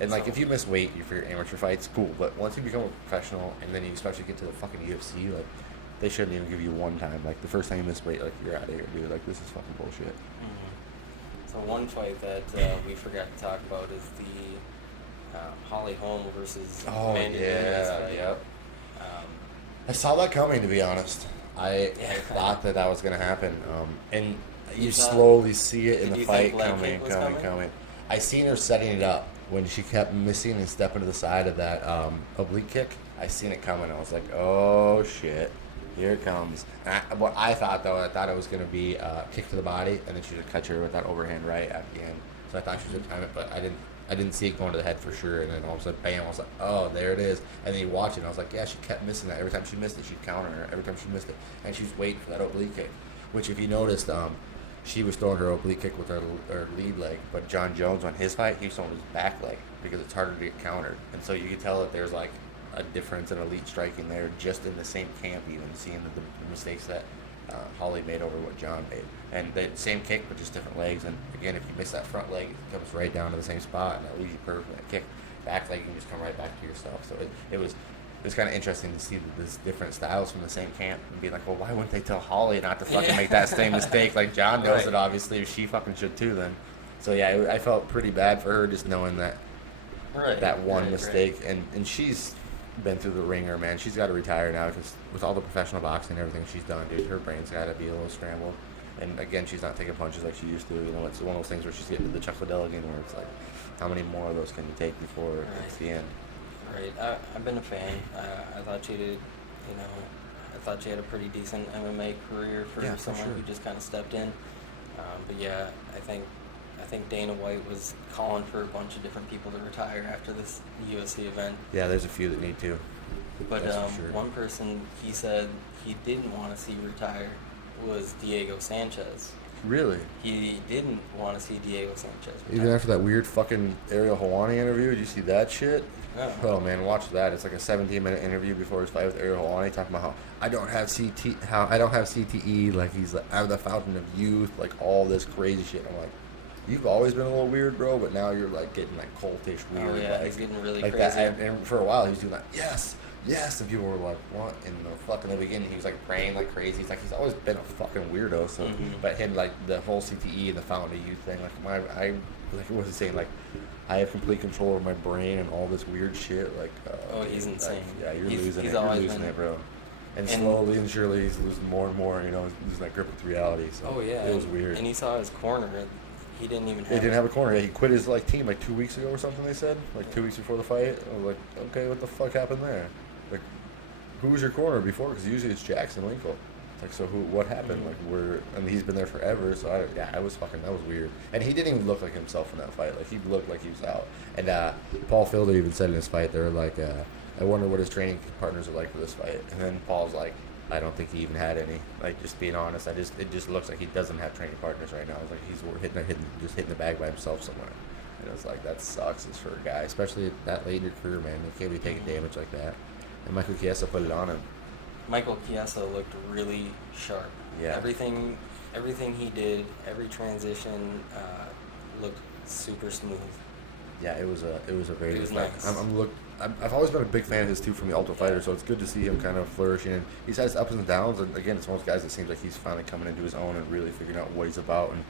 And like if you miss weight for your amateur fights, cool. But once you become a professional, and then you especially get to the fucking UFC, like they shouldn't even give you one time. Like the first time you miss weight, like you're out of here, dude. Like this is fucking bullshit. So one fight that we forgot to talk about is the Holly Holm versus Amanda Nunes fight. Yep. I saw that coming, to be honest. I thought that was going to happen. And you slowly see it in the fight coming. I seen her setting it up when she kept missing and stepping to the side of that oblique kick. I seen it coming. I was like, oh shit, here it comes. What I thought though, it was going to be a kick to the body, and then she would catch her with that overhand right at the end. So I thought she was going to time it, but I didn't see it going to the head for sure. And then all of a sudden, bam! I was like, oh, there it is. And then you watch it, and I was like, yeah, she kept missing that. Every time she missed it, she'd counter her. Every time she missed it, and she was waiting for that oblique kick. Which, if you noticed, she was throwing her oblique kick with her lead leg, but John Jones on his fight, he was throwing his back leg because it's harder to get countered. And so you can tell that there's like a difference in elite striking there, just in the same camp, even seeing the mistakes that Holly made over what John made. And the same kick, but just different legs. And again, if you miss that front leg, it comes right down to the same spot, and that leaves you perfect. That kick, back leg, you can just come right back to yourself. So it was kind of interesting to see this different styles from the same camp and be like, well, why wouldn't they tell Holly not to fucking make that same mistake? Like John knows it, obviously. She fucking should too then. So yeah, I felt pretty bad for her just knowing that one mistake. Right. And she's been through the ringer, man. She's got to retire now because with all the professional boxing and everything she's done, dude, her brain's got to be a little scrambled. And again, she's not taking punches like she used to. It's one of those things where she's getting to the Chuck Liddell again, where it's like, how many more of those can you take before it's the end? Right. I've been a fan. I thought she did, I thought she had a pretty decent MMA career for someone who just kind of stepped in. But yeah, I think Dana White was calling for a bunch of different people to retire after this UFC event. Yeah, there's a few that need to. But one person he said he didn't want to see retire was Diego Sanchez. Really? He didn't want to see Diego Sanchez retire. Even after that weird fucking Ariel Helwani interview, did you see that shit? No. Oh man, watch that. It's like a 17-minute interview before his fight with Ariel Helwani, talking about how I don't have CTE, like he's like, I'm the fountain of youth, like all this crazy shit. I'm like, you've always been a little weird, bro, but now you're like getting like cultish weird. Oh yeah, he's getting really like crazy. That. And for a while he was doing like, yes, and people were like, what in the fuck? In the beginning he was like praying like crazy. He's always been a fucking weirdo. So, but him like the whole CTE and the fountain of youth thing, like what was he saying? Like, I have complete control over my brain and all this weird shit. Like, he's insane. You're losing it, bro. And slowly and surely he's losing more and more. Losing that grip with reality. So it was weird. And he saw his corner. He didn't even. He didn't have a corner. He quit his team 2 weeks ago or something. They said 2 weeks before the fight. I was like, okay, what the fuck happened there? Like, who was your corner before? Because usually it's Jackson Winkle. Like, so what happened? Like, he's been there forever. So that was weird. And he didn't even look like himself in that fight. Like, he looked like he was out. And Paul Fielder even said in his fight, they were like, I wonder what his training partners are like for this fight. And then Paul's like, I don't think he even had any. Like, just being honest, it just looks like he doesn't have training partners right now. It's like he's hitting the bag by himself somewhere. And it's like, that sucks as for a guy, especially that late in your career, man. You can't be taking damage like that. And Michael Chiesa put it on him. Michael Chiesa looked really sharp. Yeah. Everything he did, every transition, looked super smooth. Yeah, it was a very It was good fight. nice. I've always been a big fan of his too from the Ultimate Fighter, so it's good to see him kind of flourishing. And he's had his ups and downs, and again, it's one of those guys that seems like he's finally coming into his own and really figuring out what he's about and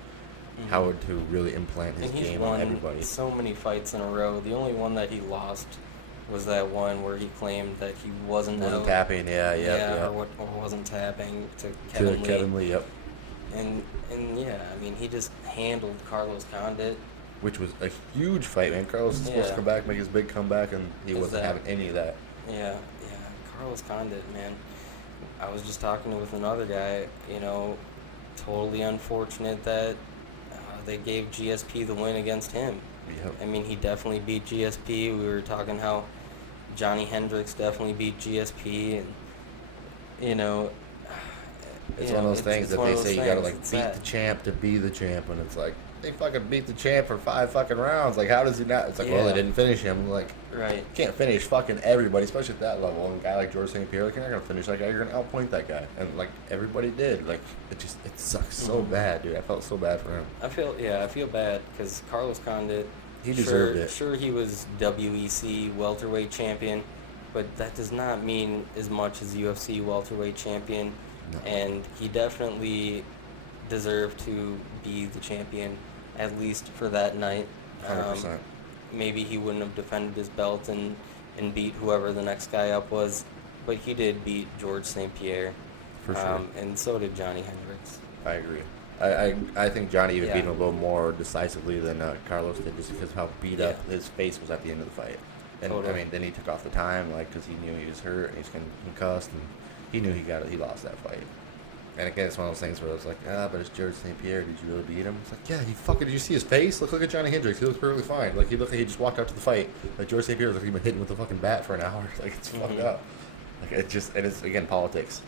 how to really implant his And he's game won on everybody. so many fights in a row. The only one that he lost was that one where he claimed that he wasn't Wasn't out. tapping, yeah. Or wasn't tapping to To Kevin Lee. Kevin Lee, yep. And yeah, I mean, he just handled Carlos Condit. Which was a huge fight, man. Carlos was supposed to Yeah. come back, make his big comeback, and he Is wasn't that- having any of that. Yeah. Carlos Condit, man. I was just talking with another guy, totally unfortunate that they gave GSP the win against him. Yep. I mean, he definitely beat GSP. We were talking how Johnny Hendricks definitely beat GSP, and It's one of those things that one they of those say you gotta things. like It's beat sad. the champ to be the champ, and it's like they fucking beat the champ for 5 fucking rounds. Like, how does he not? It's like, well, they Yeah. didn't finish him. Like, Right. you can't finish fucking everybody, especially at that level. And a guy like George St. Pierre, like, you're not gonna finish that guy. You're gonna outpoint that guy, and like everybody did. Like, it sucks so Mhm. bad, dude. I felt so bad for him. I feel bad because Carlos Condit. He deserved it. Sure, he was WEC welterweight champion, but that does not mean as much as UFC welterweight champion. No. And he definitely deserved to be the champion, at least for that night. 100%. Maybe he wouldn't have defended his belt and beat whoever the next guy up was, but he did beat George St. Pierre. For sure. And so did Johnny Hendricks. I agree. I think Johnny even Yeah. beat him a little more decisively than Carlos did, just because of how beat up Yeah. his face was at the end of the fight. And Totally. I mean, then he took off the time, like, because he knew he was hurt and he's concussed, and he knew he lost that fight. And again, it's one of those things where it was like, but it's George St. Pierre. Did you really beat him? It's like, yeah, did you see his face? Look at Johnny Hendricks. He looks perfectly fine. Like, he looked like he just walked out to the fight. Like, George St. Pierre was like he'd been hitting with a fucking bat for an hour. Like, it's fucked Mhm. up. Like, and it's, again, politics.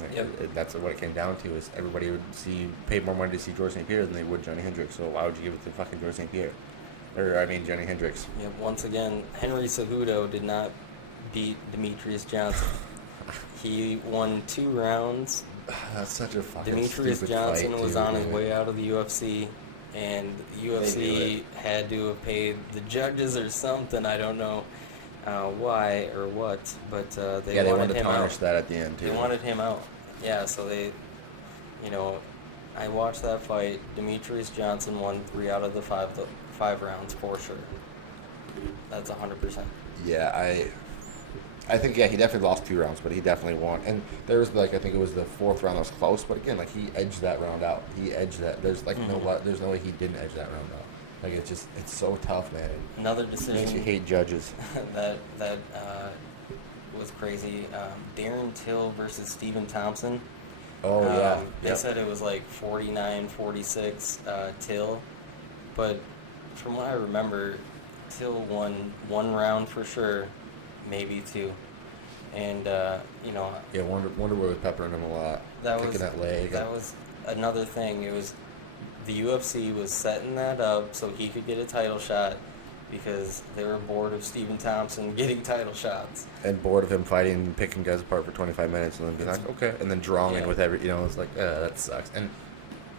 Like, Yep. that's what it came down to, is everybody would pay more money to see George St. Pierre than they would Johnny Hendricks. So why would you give it to fucking George St. Pierre? Johnny Hendricks. Yep, once again, Henry Cejudo did not beat Demetrius Johnson. He won 2 rounds. That's such a fucking Demetrius stupid Johnson fight, was too, on his man. way out of the UFC, and the They UFC had to have paid the judges or something. I don't know why or what, but they They wanted wanted to him tarnish out. that at the end, too. They wanted him out. Yeah, so I watched that fight. Demetrius Johnson won 3 out of the 5 rounds for sure. That's 100%. Yeah, I think, he definitely lost 2 rounds, but he definitely won. And there was, like, I think it was the 4th round that was close, but again, like, he edged that round out. He edged that. There's, like, there's no way he didn't edge that round out. Like, it's so tough, man. Another It makes you decision hate judges. that was crazy. Darren Till versus Stephen Thompson. Oh, yeah. They Yep. said it was like 49-46 Till, but from what I remember, Till won 1 round for sure, maybe 2, and Yeah, Wonder Boy was peppering him a lot. that Kicking was that leg. that was another thing. It was the UFC was setting that up so he could get a title shot because they were bored of Stephen Thompson getting title shots. And bored of him fighting and picking guys apart for 25 minutes and then being like, okay. And then drawing Yeah. with it's like, that sucks. And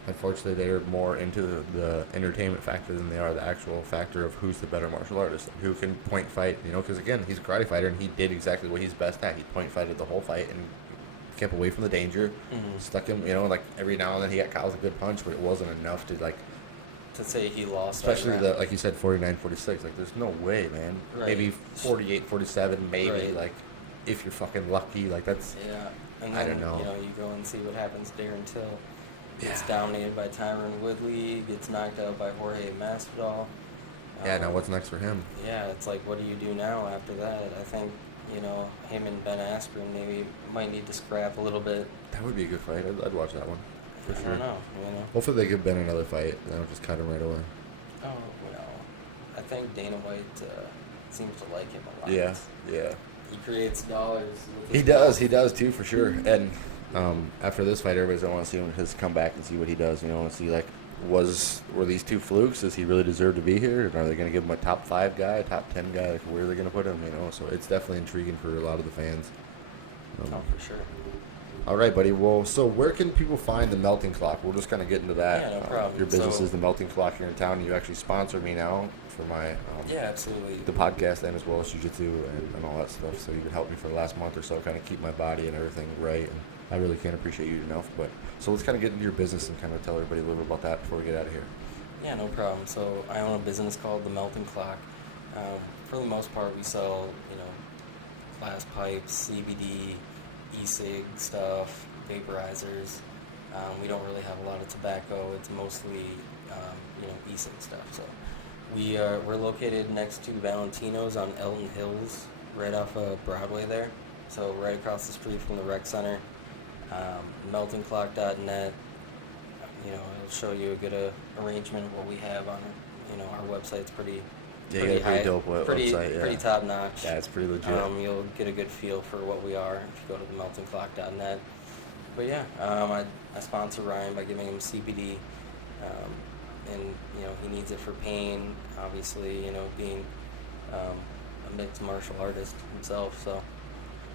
unfortunately, they're more into the entertainment factor than they are the actual factor of who's the better martial artist, who can point fight, because again, he's a karate fighter and he did exactly what he's best at. He point fighted the whole fight and kept away from the danger, stuck him, like every now and then he got caught with a good punch, but it wasn't enough to like, To say he lost, especially that round. like you said, 49-46. Like, there's no way, man. Right. Maybe 48-47, maybe, Right. like, if you're fucking lucky. Like, that's, Yeah, and I then don't know. you go and see what happens. Darren Till gets Yeah. dominated by Tyron Woodley, gets knocked out by Jorge Masvidal. yeah, now what's next for him? Yeah, it's like, what do you do now after that? I think him and Ben Askren maybe might need to scrap a little bit. That would be a good fight. I'd watch that one, for I sure. don't know. Hopefully they give Ben another fight, and they'll just cut him right away. Oh, I think Dana White seems to like him a lot. Yeah. He creates dollars. With He his does too, for sure. And after this fight, everybody's gonna want to see his comeback and see what he does. Want to see like were these two flukes? Does he really deserve to be here? And are they going to give him a top 5 guy, a top 10 guy? Like, where are they going to put him? You know, so it's definitely intriguing for a lot of the fans. Oh, for sure. All right, buddy. Well, so where can people find the Melting Clock? We'll just kind of get into that. Yeah, no problem. Your business So- is the Melting Clock here in town. You actually sponsor me now for my Yeah, absolutely. the podcast and as well as jiu-jitsu and all that stuff. So you've been helping me for the last month or so, kind of keep my body and everything right. And I really can't appreciate you enough. But so let's kind of get into your business and kind of tell everybody a little bit about that before we get out of here. Yeah, no problem. So I own a business called the Melting Clock. For the most part, we sell, glass pipes, CBD, e-cig stuff, vaporizers. We don't really have a lot of tobacco. It's mostly, e-cig stuff. So we're located next to Valentino's on Elton Hills, right off of Broadway there. So right across the street from the rec center. Meltingclock.net. It'll show you a good arrangement of what we have on it. Our website's pretty Yeah, you got a pretty dope pretty, website. Yeah. pretty top notch. Yeah, it's pretty legit. You'll get a good feel for what we are if you go to the meltingclock.net. But yeah, I sponsor Ryan by giving him CBD, and he needs it for pain. Obviously, being a mixed martial artist himself, so.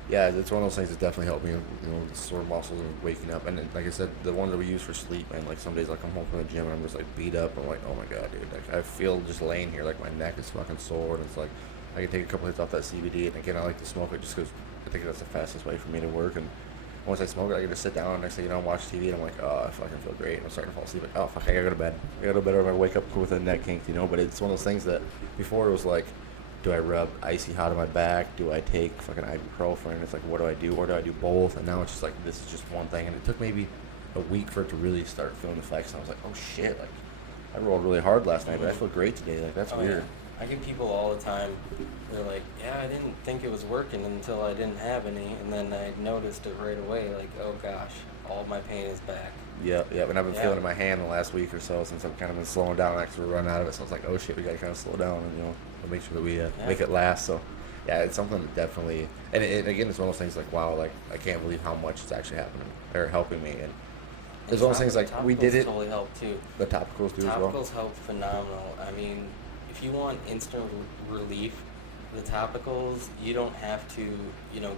Yeah, it's one of those things that definitely helped me, with the sore muscles and waking up. And then, like I said, the ones that we use for sleep, and like some days I come home from the gym and I'm just like beat up. I'm like, oh my god, dude! Like, I feel just laying here like my neck is fucking sore, and it's like I can take a couple hits off that CBD. And again, I like to smoke it just because I think that's the fastest way for me to work. And once I smoke it, I can just sit down and next thing you know, I'm watching TV and I'm like, oh, I fucking feel great. And I'm starting to fall asleep. Like, oh fuck, I gotta go to bed. I gotta go to bed or I wake up with a neck kinked, But it's one of those things that before it was like, do I rub icy hot on my back? Do I take fucking ibuprofen? It's like, what do I do? Or do I do both? And now it's just like, this is just one thing. And it took maybe a week for it to really start feeling the effects. And I was like, oh shit, like I rolled really hard last night, but I feel great today. Like that's weird. Yeah. I get people all the time. They're like, yeah, I didn't think it was working until I didn't have any, and then I noticed it right away. Like, oh gosh, all my pain is back. Yeah. And I've been feeling it in my hand the last week or so since I've kind of been slowing down. Actually, run out of it. So I was like, oh shit, we gotta kind of slow down and make sure that we make it last. So yeah, it's something that definitely. And again, it's one of those things like, wow, like I can't believe how much it's actually happening or helping me. And it's one of those things like we did it. Totally help too. The topicals do as well. Topicals help phenomenal. I mean, if you want instant relief, the topicals, you don't have to,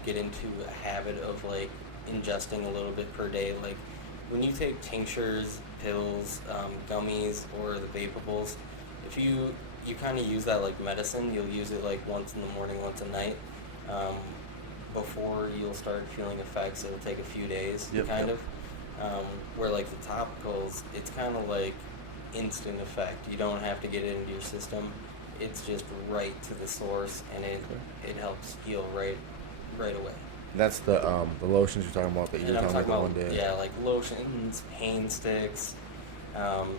get into a habit of like ingesting a little bit per day. Like when you take tinctures, pills, gummies, or the vapables, if you kind of use that like medicine, you'll use it like once in the morning, once at night. Before you'll start feeling effects, it'll take a few days, of. Where like the topicals, it's kind of like instant effect. You don't have to get it into your system. It's just right to the source, and it helps heal right away. That's the lotions you're talking about that you were telling me the one day. Yeah, like lotions, pain sticks,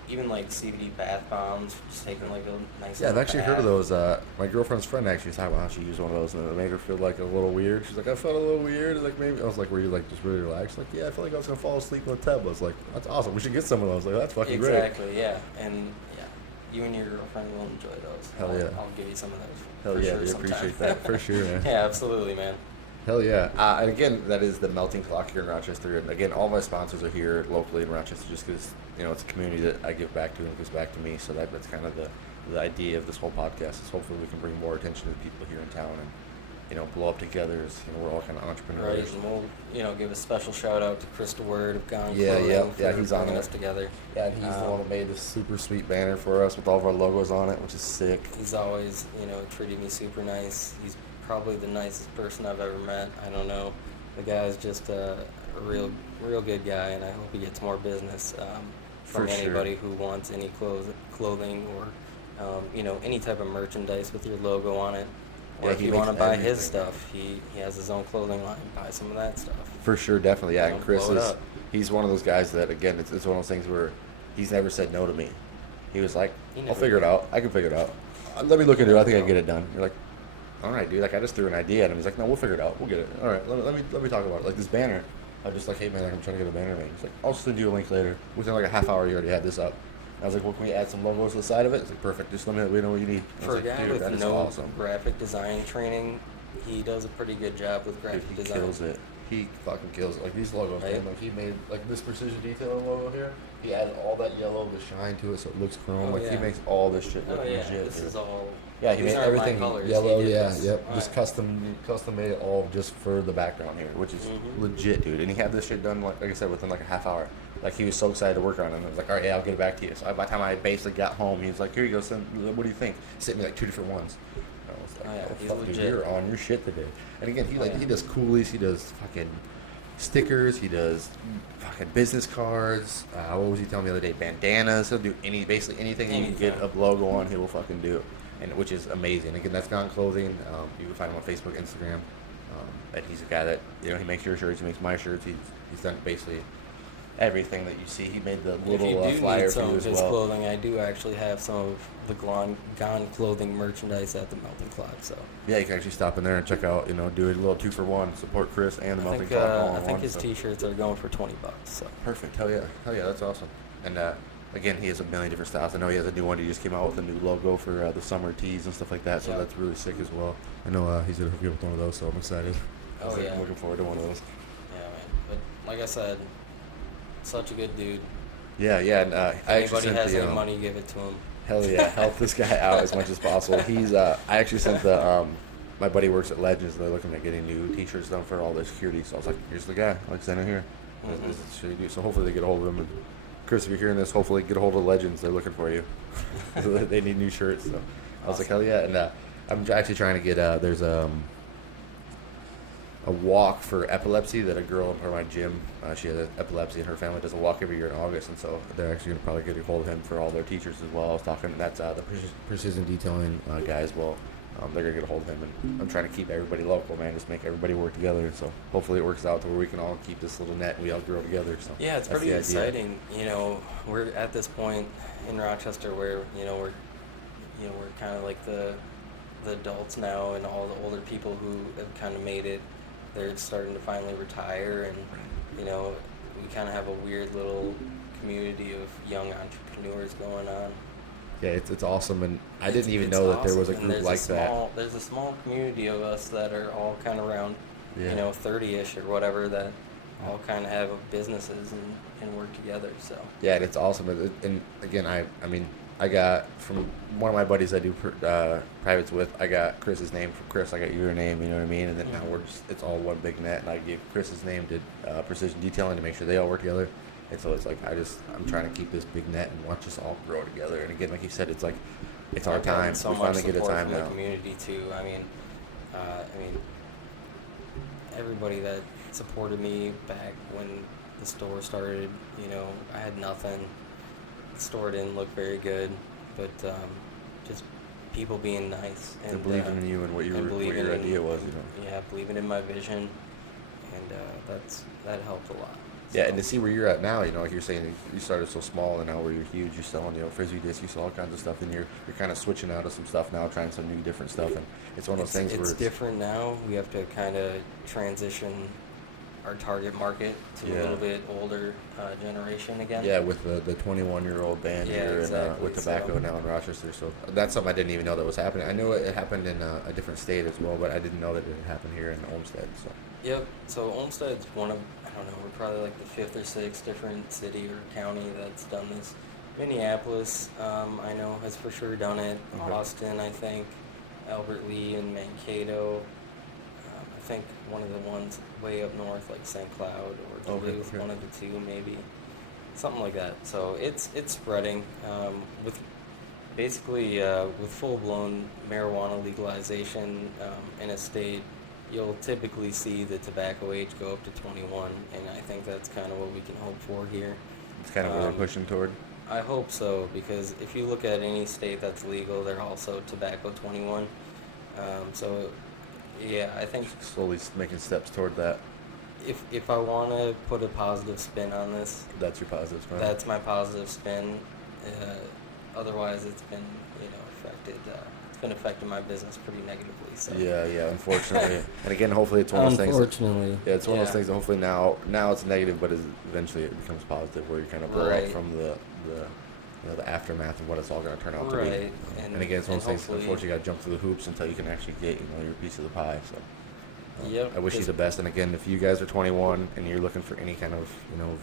even like CBD bath bombs. Just taking like a nice. Yeah, I've actually heard of those. My girlfriend's friend actually was talking about how she used one of those, and it made her feel like a little weird. She's like, I felt a little weird. Like maybe I was like, were you like just really relaxed? Like, yeah, I felt like I was gonna fall asleep in the tub. I was like, that's awesome. We should get some of those. Like, that's fucking great. Exactly. Yeah, and yeah, you and your girlfriend will enjoy those. Hell yeah. I'll give you some of those. Hell yeah, we appreciate that for sure, man. Yeah, absolutely, man. Hell yeah. And again, that is the Melting Clock here in Rochester. And again, all my sponsors are here locally in Rochester just because, it's a community that I give back to and it gives back to me. So that's kind of the idea of this whole podcast is hopefully we can bring more attention to the people here in town and, blow up together as, we're all kind of entrepreneurs. Right, and we'll, give a special shout out to Chris DeWord of Gone Yeah, for he's on bringing us together. Yeah, and he's the one that made this super sweet banner for us with all of our logos on it, which is sick. He's always, treated me super nice. He's probably the nicest person I've ever met. I don't know. The guy's just a real good guy, and I hope he gets more business from anybody who wants any clothing or, any type of merchandise with your logo on it. Or if you want to buy his stuff, he has his own clothing line. Buy some of that stuff. For sure, definitely. Yeah, and Chris he's one of those guys that, again, it's one of those things where he's never said no to me. He was like, I'll figure it out. I can figure it out. Let me look into it. I think I can get it done. You're like, all right, dude. Like, I just threw an idea at him. He's like, no, we'll figure it out. We'll get it. All right, let me talk about it. Like this banner. I just like, hey man, I'm trying to get a banner made. He's like, I'll send you a link later. Within like a half hour, you already had this up. I was like, well, can we add some logos to the side of it? He's like, perfect. Just let me know what you need. For a guy with no graphic design training, he does a pretty good job with graphic design. He kills it. He fucking kills it. Like these logos, man. Like he made like this precision detail logo here. He adds all that yellow, the shine to it, so it looks chrome. Oh, like he yeah. makes all this shit look Oh yeah, legit. this dude. is all. Yeah, he These made aren't my everything colors. yellow. He did Yeah, this. yep. Oh, Just yeah. custom made it all just for the background here, which is Mhm. legit, dude. And he had this shit done like I said within like a half hour. Like he was so excited to work on it. And I was like, all right, yeah, I'll get it back to you. So by the time I basically got home, he was like, here you go, son. What do you think? He sent me like 2 different ones. I was like, Oh, yeah, oh, he's fuck, dude, legit. you're on your shit today. And again, Oh, yeah. he does coolies. He does fucking stickers. He does fucking business cards. What was he telling me the other day? Bandanas. He'll do basically anything you can get a Anything. logo on. He will fucking do, and which is amazing. Again, that's Gone Clothing. You can find him on Facebook, Instagram, and he's a guy that he makes your shirts. He makes my shirts. He's done basically everything that you see. He made the If you little do flyer need for some you of as his well. clothing, I do actually have some of the Gone Clothing merchandise at the Melting Clock. So Yeah, you can actually stop in there and check out. Do a little 2-for-1. Support Chris and the I Melting think Clock all I in think one, his so. T-shirts are going for $20. So Perfect. Hell yeah, that's awesome. And again, he has a million different styles. I know he has a new one. He just came out with a new logo for the summer tees and stuff like that. So Yep. that's really sick as well. I know he's gonna hook you up with one of those, so I'm excited. Oh, yeah. I'm looking forward to one of those. yeah, man. But like I said, such a good dude. Yeah, and I If actually anybody sent has the any money, give it to him. hell yeah, help this guy out as much as possible. He's I actually sent the my buddy works at Legends. They're looking at getting new T-shirts done for all their security. So I was like, here's the guy. Like, send him here. Mhm. This is what you do. So hopefully they get a hold of him. And Chris, if you're hearing this, hopefully get a hold of Legends. They're looking for you. They need new shirts. So I was like, hell yeah. And I'm actually trying to get there's a walk for epilepsy that a girl in my gym, she has epilepsy, and her family does a walk every year in August, and so they're actually going to probably get a hold of him for all their teachers as well. I was talking, and that's the precision detailing guy as well. They're going to get a hold of him, and I'm trying to keep everybody local, man, just make everybody work together. So hopefully it works out to where we can all keep this little net and we all grow together. So Yeah, it's that's pretty the idea. exciting. We're at this point in Rochester where we're kind of like the adults now, and all the older people who have kind of made it, they're starting to finally retire, and we kind of have a weird little community of young entrepreneurs going on. Yeah, it's awesome, and I didn't even It's know that there was a awesome, and group there's like that. There's a small community of us that are all kind of around, Yeah. 30ish or whatever, that all kind of have businesses and work together. So Yeah, and it's awesome. And again, I mean, I got from one of my buddies I do privates with. I got Chris's name from Chris. I got your name. You know what I mean? And then now it's all one big net. And I gave Chris's name to Precision Detailing to make sure they all work together. And so it's like I'm trying to keep this big net and watch us all grow together. And again, like you said, it's like it's our I've gotten time. so We much finally get a support time from the now. community too. I mean, everybody that supported me back when the store started. I had nothing. The store didn't look very good, but just people being nice And and believing in you and what and your believing idea was. Yeah, believing in my vision, and that helped a lot. Yeah, So, and to see where you're at now, like you're saying, you started so small, and now where you're huge, you're selling, frisbee discs, you sell all kinds of stuff, and you're kind of switching out of some stuff now, trying some new different stuff, and it's one of those things it's where different now. We have to kind of transition our target market to a Yeah. little bit older generation again. Yeah, with the 21-year-old band Yeah, here, and exactly, with tobacco so- now in Rochester. So that's something I didn't even know that was happening. I knew it happened in a different state as well, but I didn't know that it happened here in Olmsted. So Yep. So Olmsted's one of, I don't know, we're probably like the fifth or sixth different city or county that's done this. Minneapolis, I know, has for sure done it. Okay. Austin, I think. Albert Lee and Mankato. I think one of the ones way up north, like St. Cloud or Okay, Duluth, okay. one of the two maybe. Something like that. So it's spreading. With basically with full-blown marijuana legalization in a state, you'll typically see the tobacco age go up to 21, and I think that's kind of what we can hope for here. it's kind of what they're Um, pushing toward. I hope so, because if you look at any state that's legal, they're also tobacco 21. So, yeah, I think Slowly making steps toward that. if I want to put a positive spin on this, That's your positive spin. that's my positive spin. Otherwise, it's been affected. It's been affecting my business pretty negatively. So Yeah, unfortunately. And again, hopefully it's one of those things. unfortunately, Yeah, it's one of those yeah. things that hopefully now it's negative, but eventually it becomes positive, where you kind of blow Right. up from the aftermath of what it's all going to turn out to be. Right, And again, it's one of those things. hopefully- Unfortunately, you got to jump through the hoops until you can actually get your piece of the pie. So Yep. I wish you the best. And again, if you guys are 21 and you're looking for any kind of,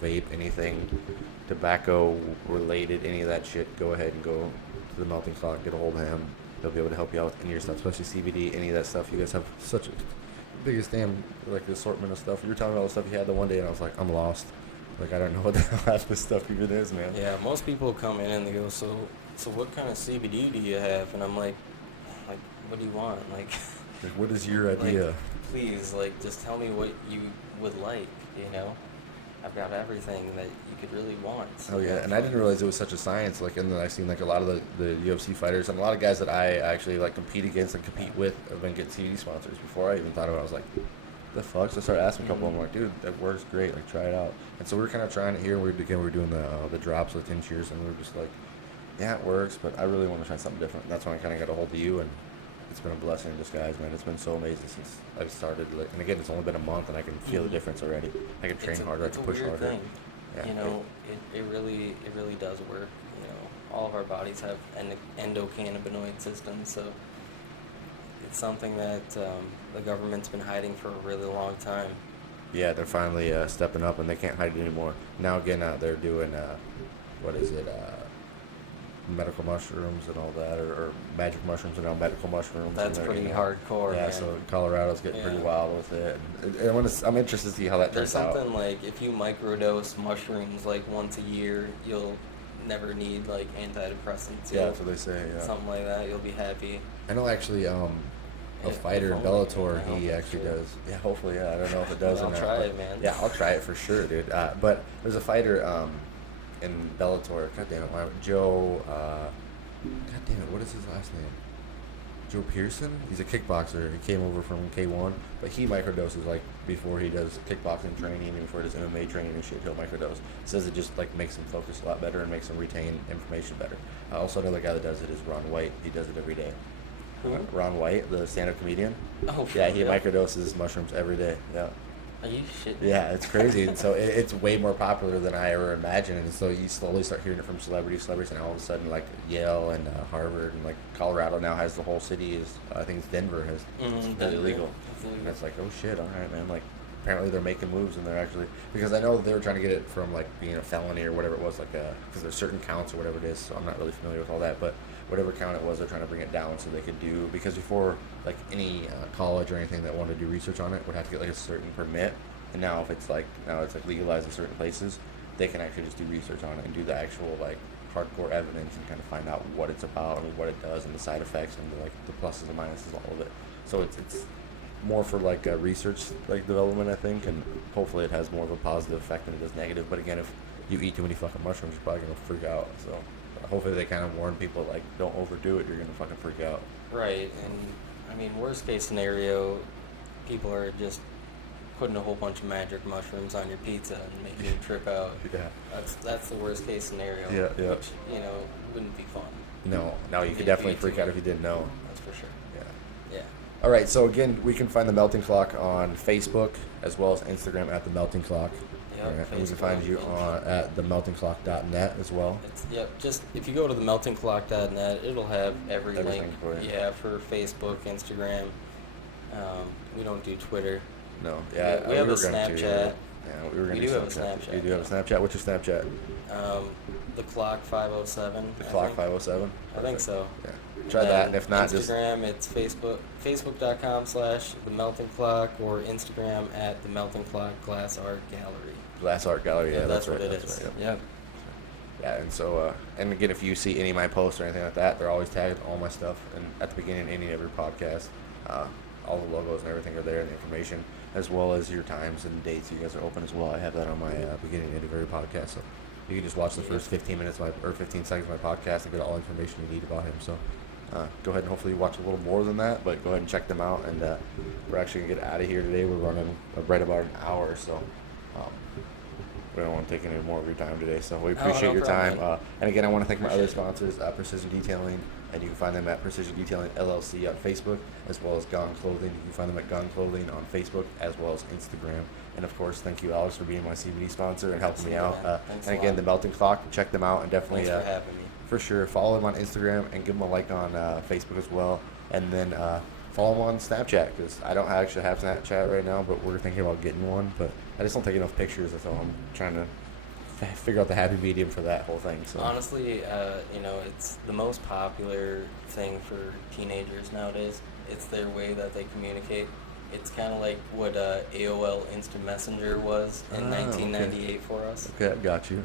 vape, anything tobacco related, any of that shit, go ahead and go to the Melting Clock, get a hold of him. He'll be able to help you out with any of your stuff, especially CBD, any of that stuff. You guys have such a biggest damn, like, assortment of stuff. You were telling me all the stuff you had the one day, and I was like, I'm lost. Like, I don't know what the hell half this stuff even is, man. Yeah, most people come in and they go, so what kind of CBD do you have? And I'm like, what do you want? Like, Like, what is your idea? like, please, like, just tell me what you would like, you know? I've got everything that you could really want. Oh yeah, and I didn't realize it was such a science. Like, and then I've seen like a lot of the UFC fighters and a lot of guys that I actually like compete against and compete with have been get CBD sponsors. Before I even thought about it, I was like, the fuck? So I started asking a couple of them, like, dude, that works great. Like, try it out. And so we were kind of trying it here. We were doing the drops with tinctures, and we were just like, yeah, it works, but I really want to try something different. That's when I kind of got a hold of you, and it's been a blessing in disguise, man. It's been so amazing since I've started. Like, and again, it's only been a month, and I can feel the difference already. I can train harder. I can push harder. Thing. Yeah, You know, it really does work. You know, all of our bodies have endocannabinoid systems, so it's something that the government's been hiding for a really long time. Yeah, they're finally stepping up, and they can't hide it anymore. Now again, they're doing medical mushrooms and all that, or magic mushrooms and now medical mushrooms. That's and pretty hardcore. Yeah, man. so Colorado's getting pretty wild with it. And I'm interested to see how that There's turns out. something like if you microdose mushrooms like once a year, you'll never need like antidepressants. Yeah, that's what they say. Yeah. Something like that. You'll be happy. I know actually, a Yeah, fighter in if only, Bellator, you know, he actually shit. does. Yeah, hopefully, yeah. I don't know if it does I'll or not. try but- it, man. Yeah, I'll try it for sure, dude. But there's a fighter in Bellator. God damn it, Joe. God damn it, what is his last name? Joe Pearson? He's a kickboxer. He came over from K1, but he microdoses like before he does kickboxing training and before he does MMA training and shit. He'll microdose. Says it just like makes him focus a lot better and makes him retain information better. Also, another guy that does it is Ron White. He does it every day. Who? Ron White, the stand-up comedian. Oh, Yeah, he yeah. microdoses mushrooms every day. Yeah. Are you shitting? Yeah, it's crazy. And so it's way more popular than I ever imagined. And so you slowly start hearing it from celebrities, and all of a sudden, like Yale and Harvard and like Colorado now has the whole city is, I think it's Denver has it's Denver. illegal. It's illegal. And it's like, oh shit, all right, man. Like, apparently they're making moves and they're actually, because I know they were trying to get it from like being a felony or whatever it was, like because there's certain counts or whatever it is. So I'm not really familiar with all that, but whatever count it was, they're trying to bring it down so they could do, because before, like any college or anything that wanted to do research on it would have to get like a certain permit. And now if it's like legalized in certain places, they can actually just do research on it and do the actual like hardcore evidence and kind of find out what it's about and what it does and the side effects and the pluses and minuses, all of it. So it's more for like research like development, I think, and hopefully it has more of a positive effect than it does negative. But again, if you eat too many fucking mushrooms, you're probably gonna freak out. So hopefully they kind of warn people like, don't overdo it, you're gonna fucking freak out. Right, and I mean, worst case scenario, people are just putting a whole bunch of magic mushrooms on your pizza and making you trip out. Yeah. That's the worst case scenario. Yeah, yeah. Which, you know, wouldn't be fun. No, you If could you definitely eat freak too out much. if you didn't know. That's for sure. Yeah. Yeah. All right, so again, we can find the Melting Clock on Facebook as well as Instagram at the Melting Clock. Yep, All right, and we can Facebook, find you Instagram. at themeltingclock.net as well. Just if you go to the meltingclock.net, it'll have every Everything link. for you. Yeah, for Facebook, Instagram. We don't do Twitter. No, yeah, We have were a gonna do- Snapchat. Yeah, we were going We to do have a Snapchat, You do have a yeah. Snapchat. What's your Snapchat? The Clock 507. The I Clock think. 507. I think so. Yeah, try that, and if not, Instagram, it's Facebook.com/The Melting Clock or Instagram at The Melting Clock Glass Art Gallery. just Glass Art Gallery. Yeah, that's right. what it that's is. right, yeah. Yep. Yeah, and so, and again, if you see any of my posts or anything like that, they're always tagged, all my stuff, and at the beginning of any and every podcast, all the logos and everything are there, and the information, as well as your times and dates you guys are open as well. I have that on my beginning and end of every podcast, so you can just watch the first 15 minutes of or 15 seconds of my podcast and get all information you need about him. So go ahead and hopefully watch a little more than that, but go ahead and check them out. And we're actually going to get out of here today. We're running right about an hour, so we don't want to take any more of your time today. So we appreciate no your time. problem. And again, I want to thank my other Appreciate it. sponsors, Precision Detailing, and you can find them at Precision Detailing LLC on Facebook, as well as Gone Clothing. You can find them at Gone Clothing on Facebook, as well as Instagram. And of course, thank you, Alex, for being my CBD sponsor and helping me out. man. Thanks And a again, lot. the Melting Clock, check them out and definitely, Thanks for having me. for sure, follow them on Instagram and give them a like on Facebook as well. And then follow him on Snapchat because I don't actually have Snapchat right now, but we're thinking about getting one. But I just don't take enough pictures, so I'm trying to figure out the happy medium for that whole thing. So Honestly, it's the most popular thing for teenagers nowadays. It's their way that they communicate. It's kind of like what AOL Instant Messenger was in Ah, okay. 1998 for us. okay, I got you.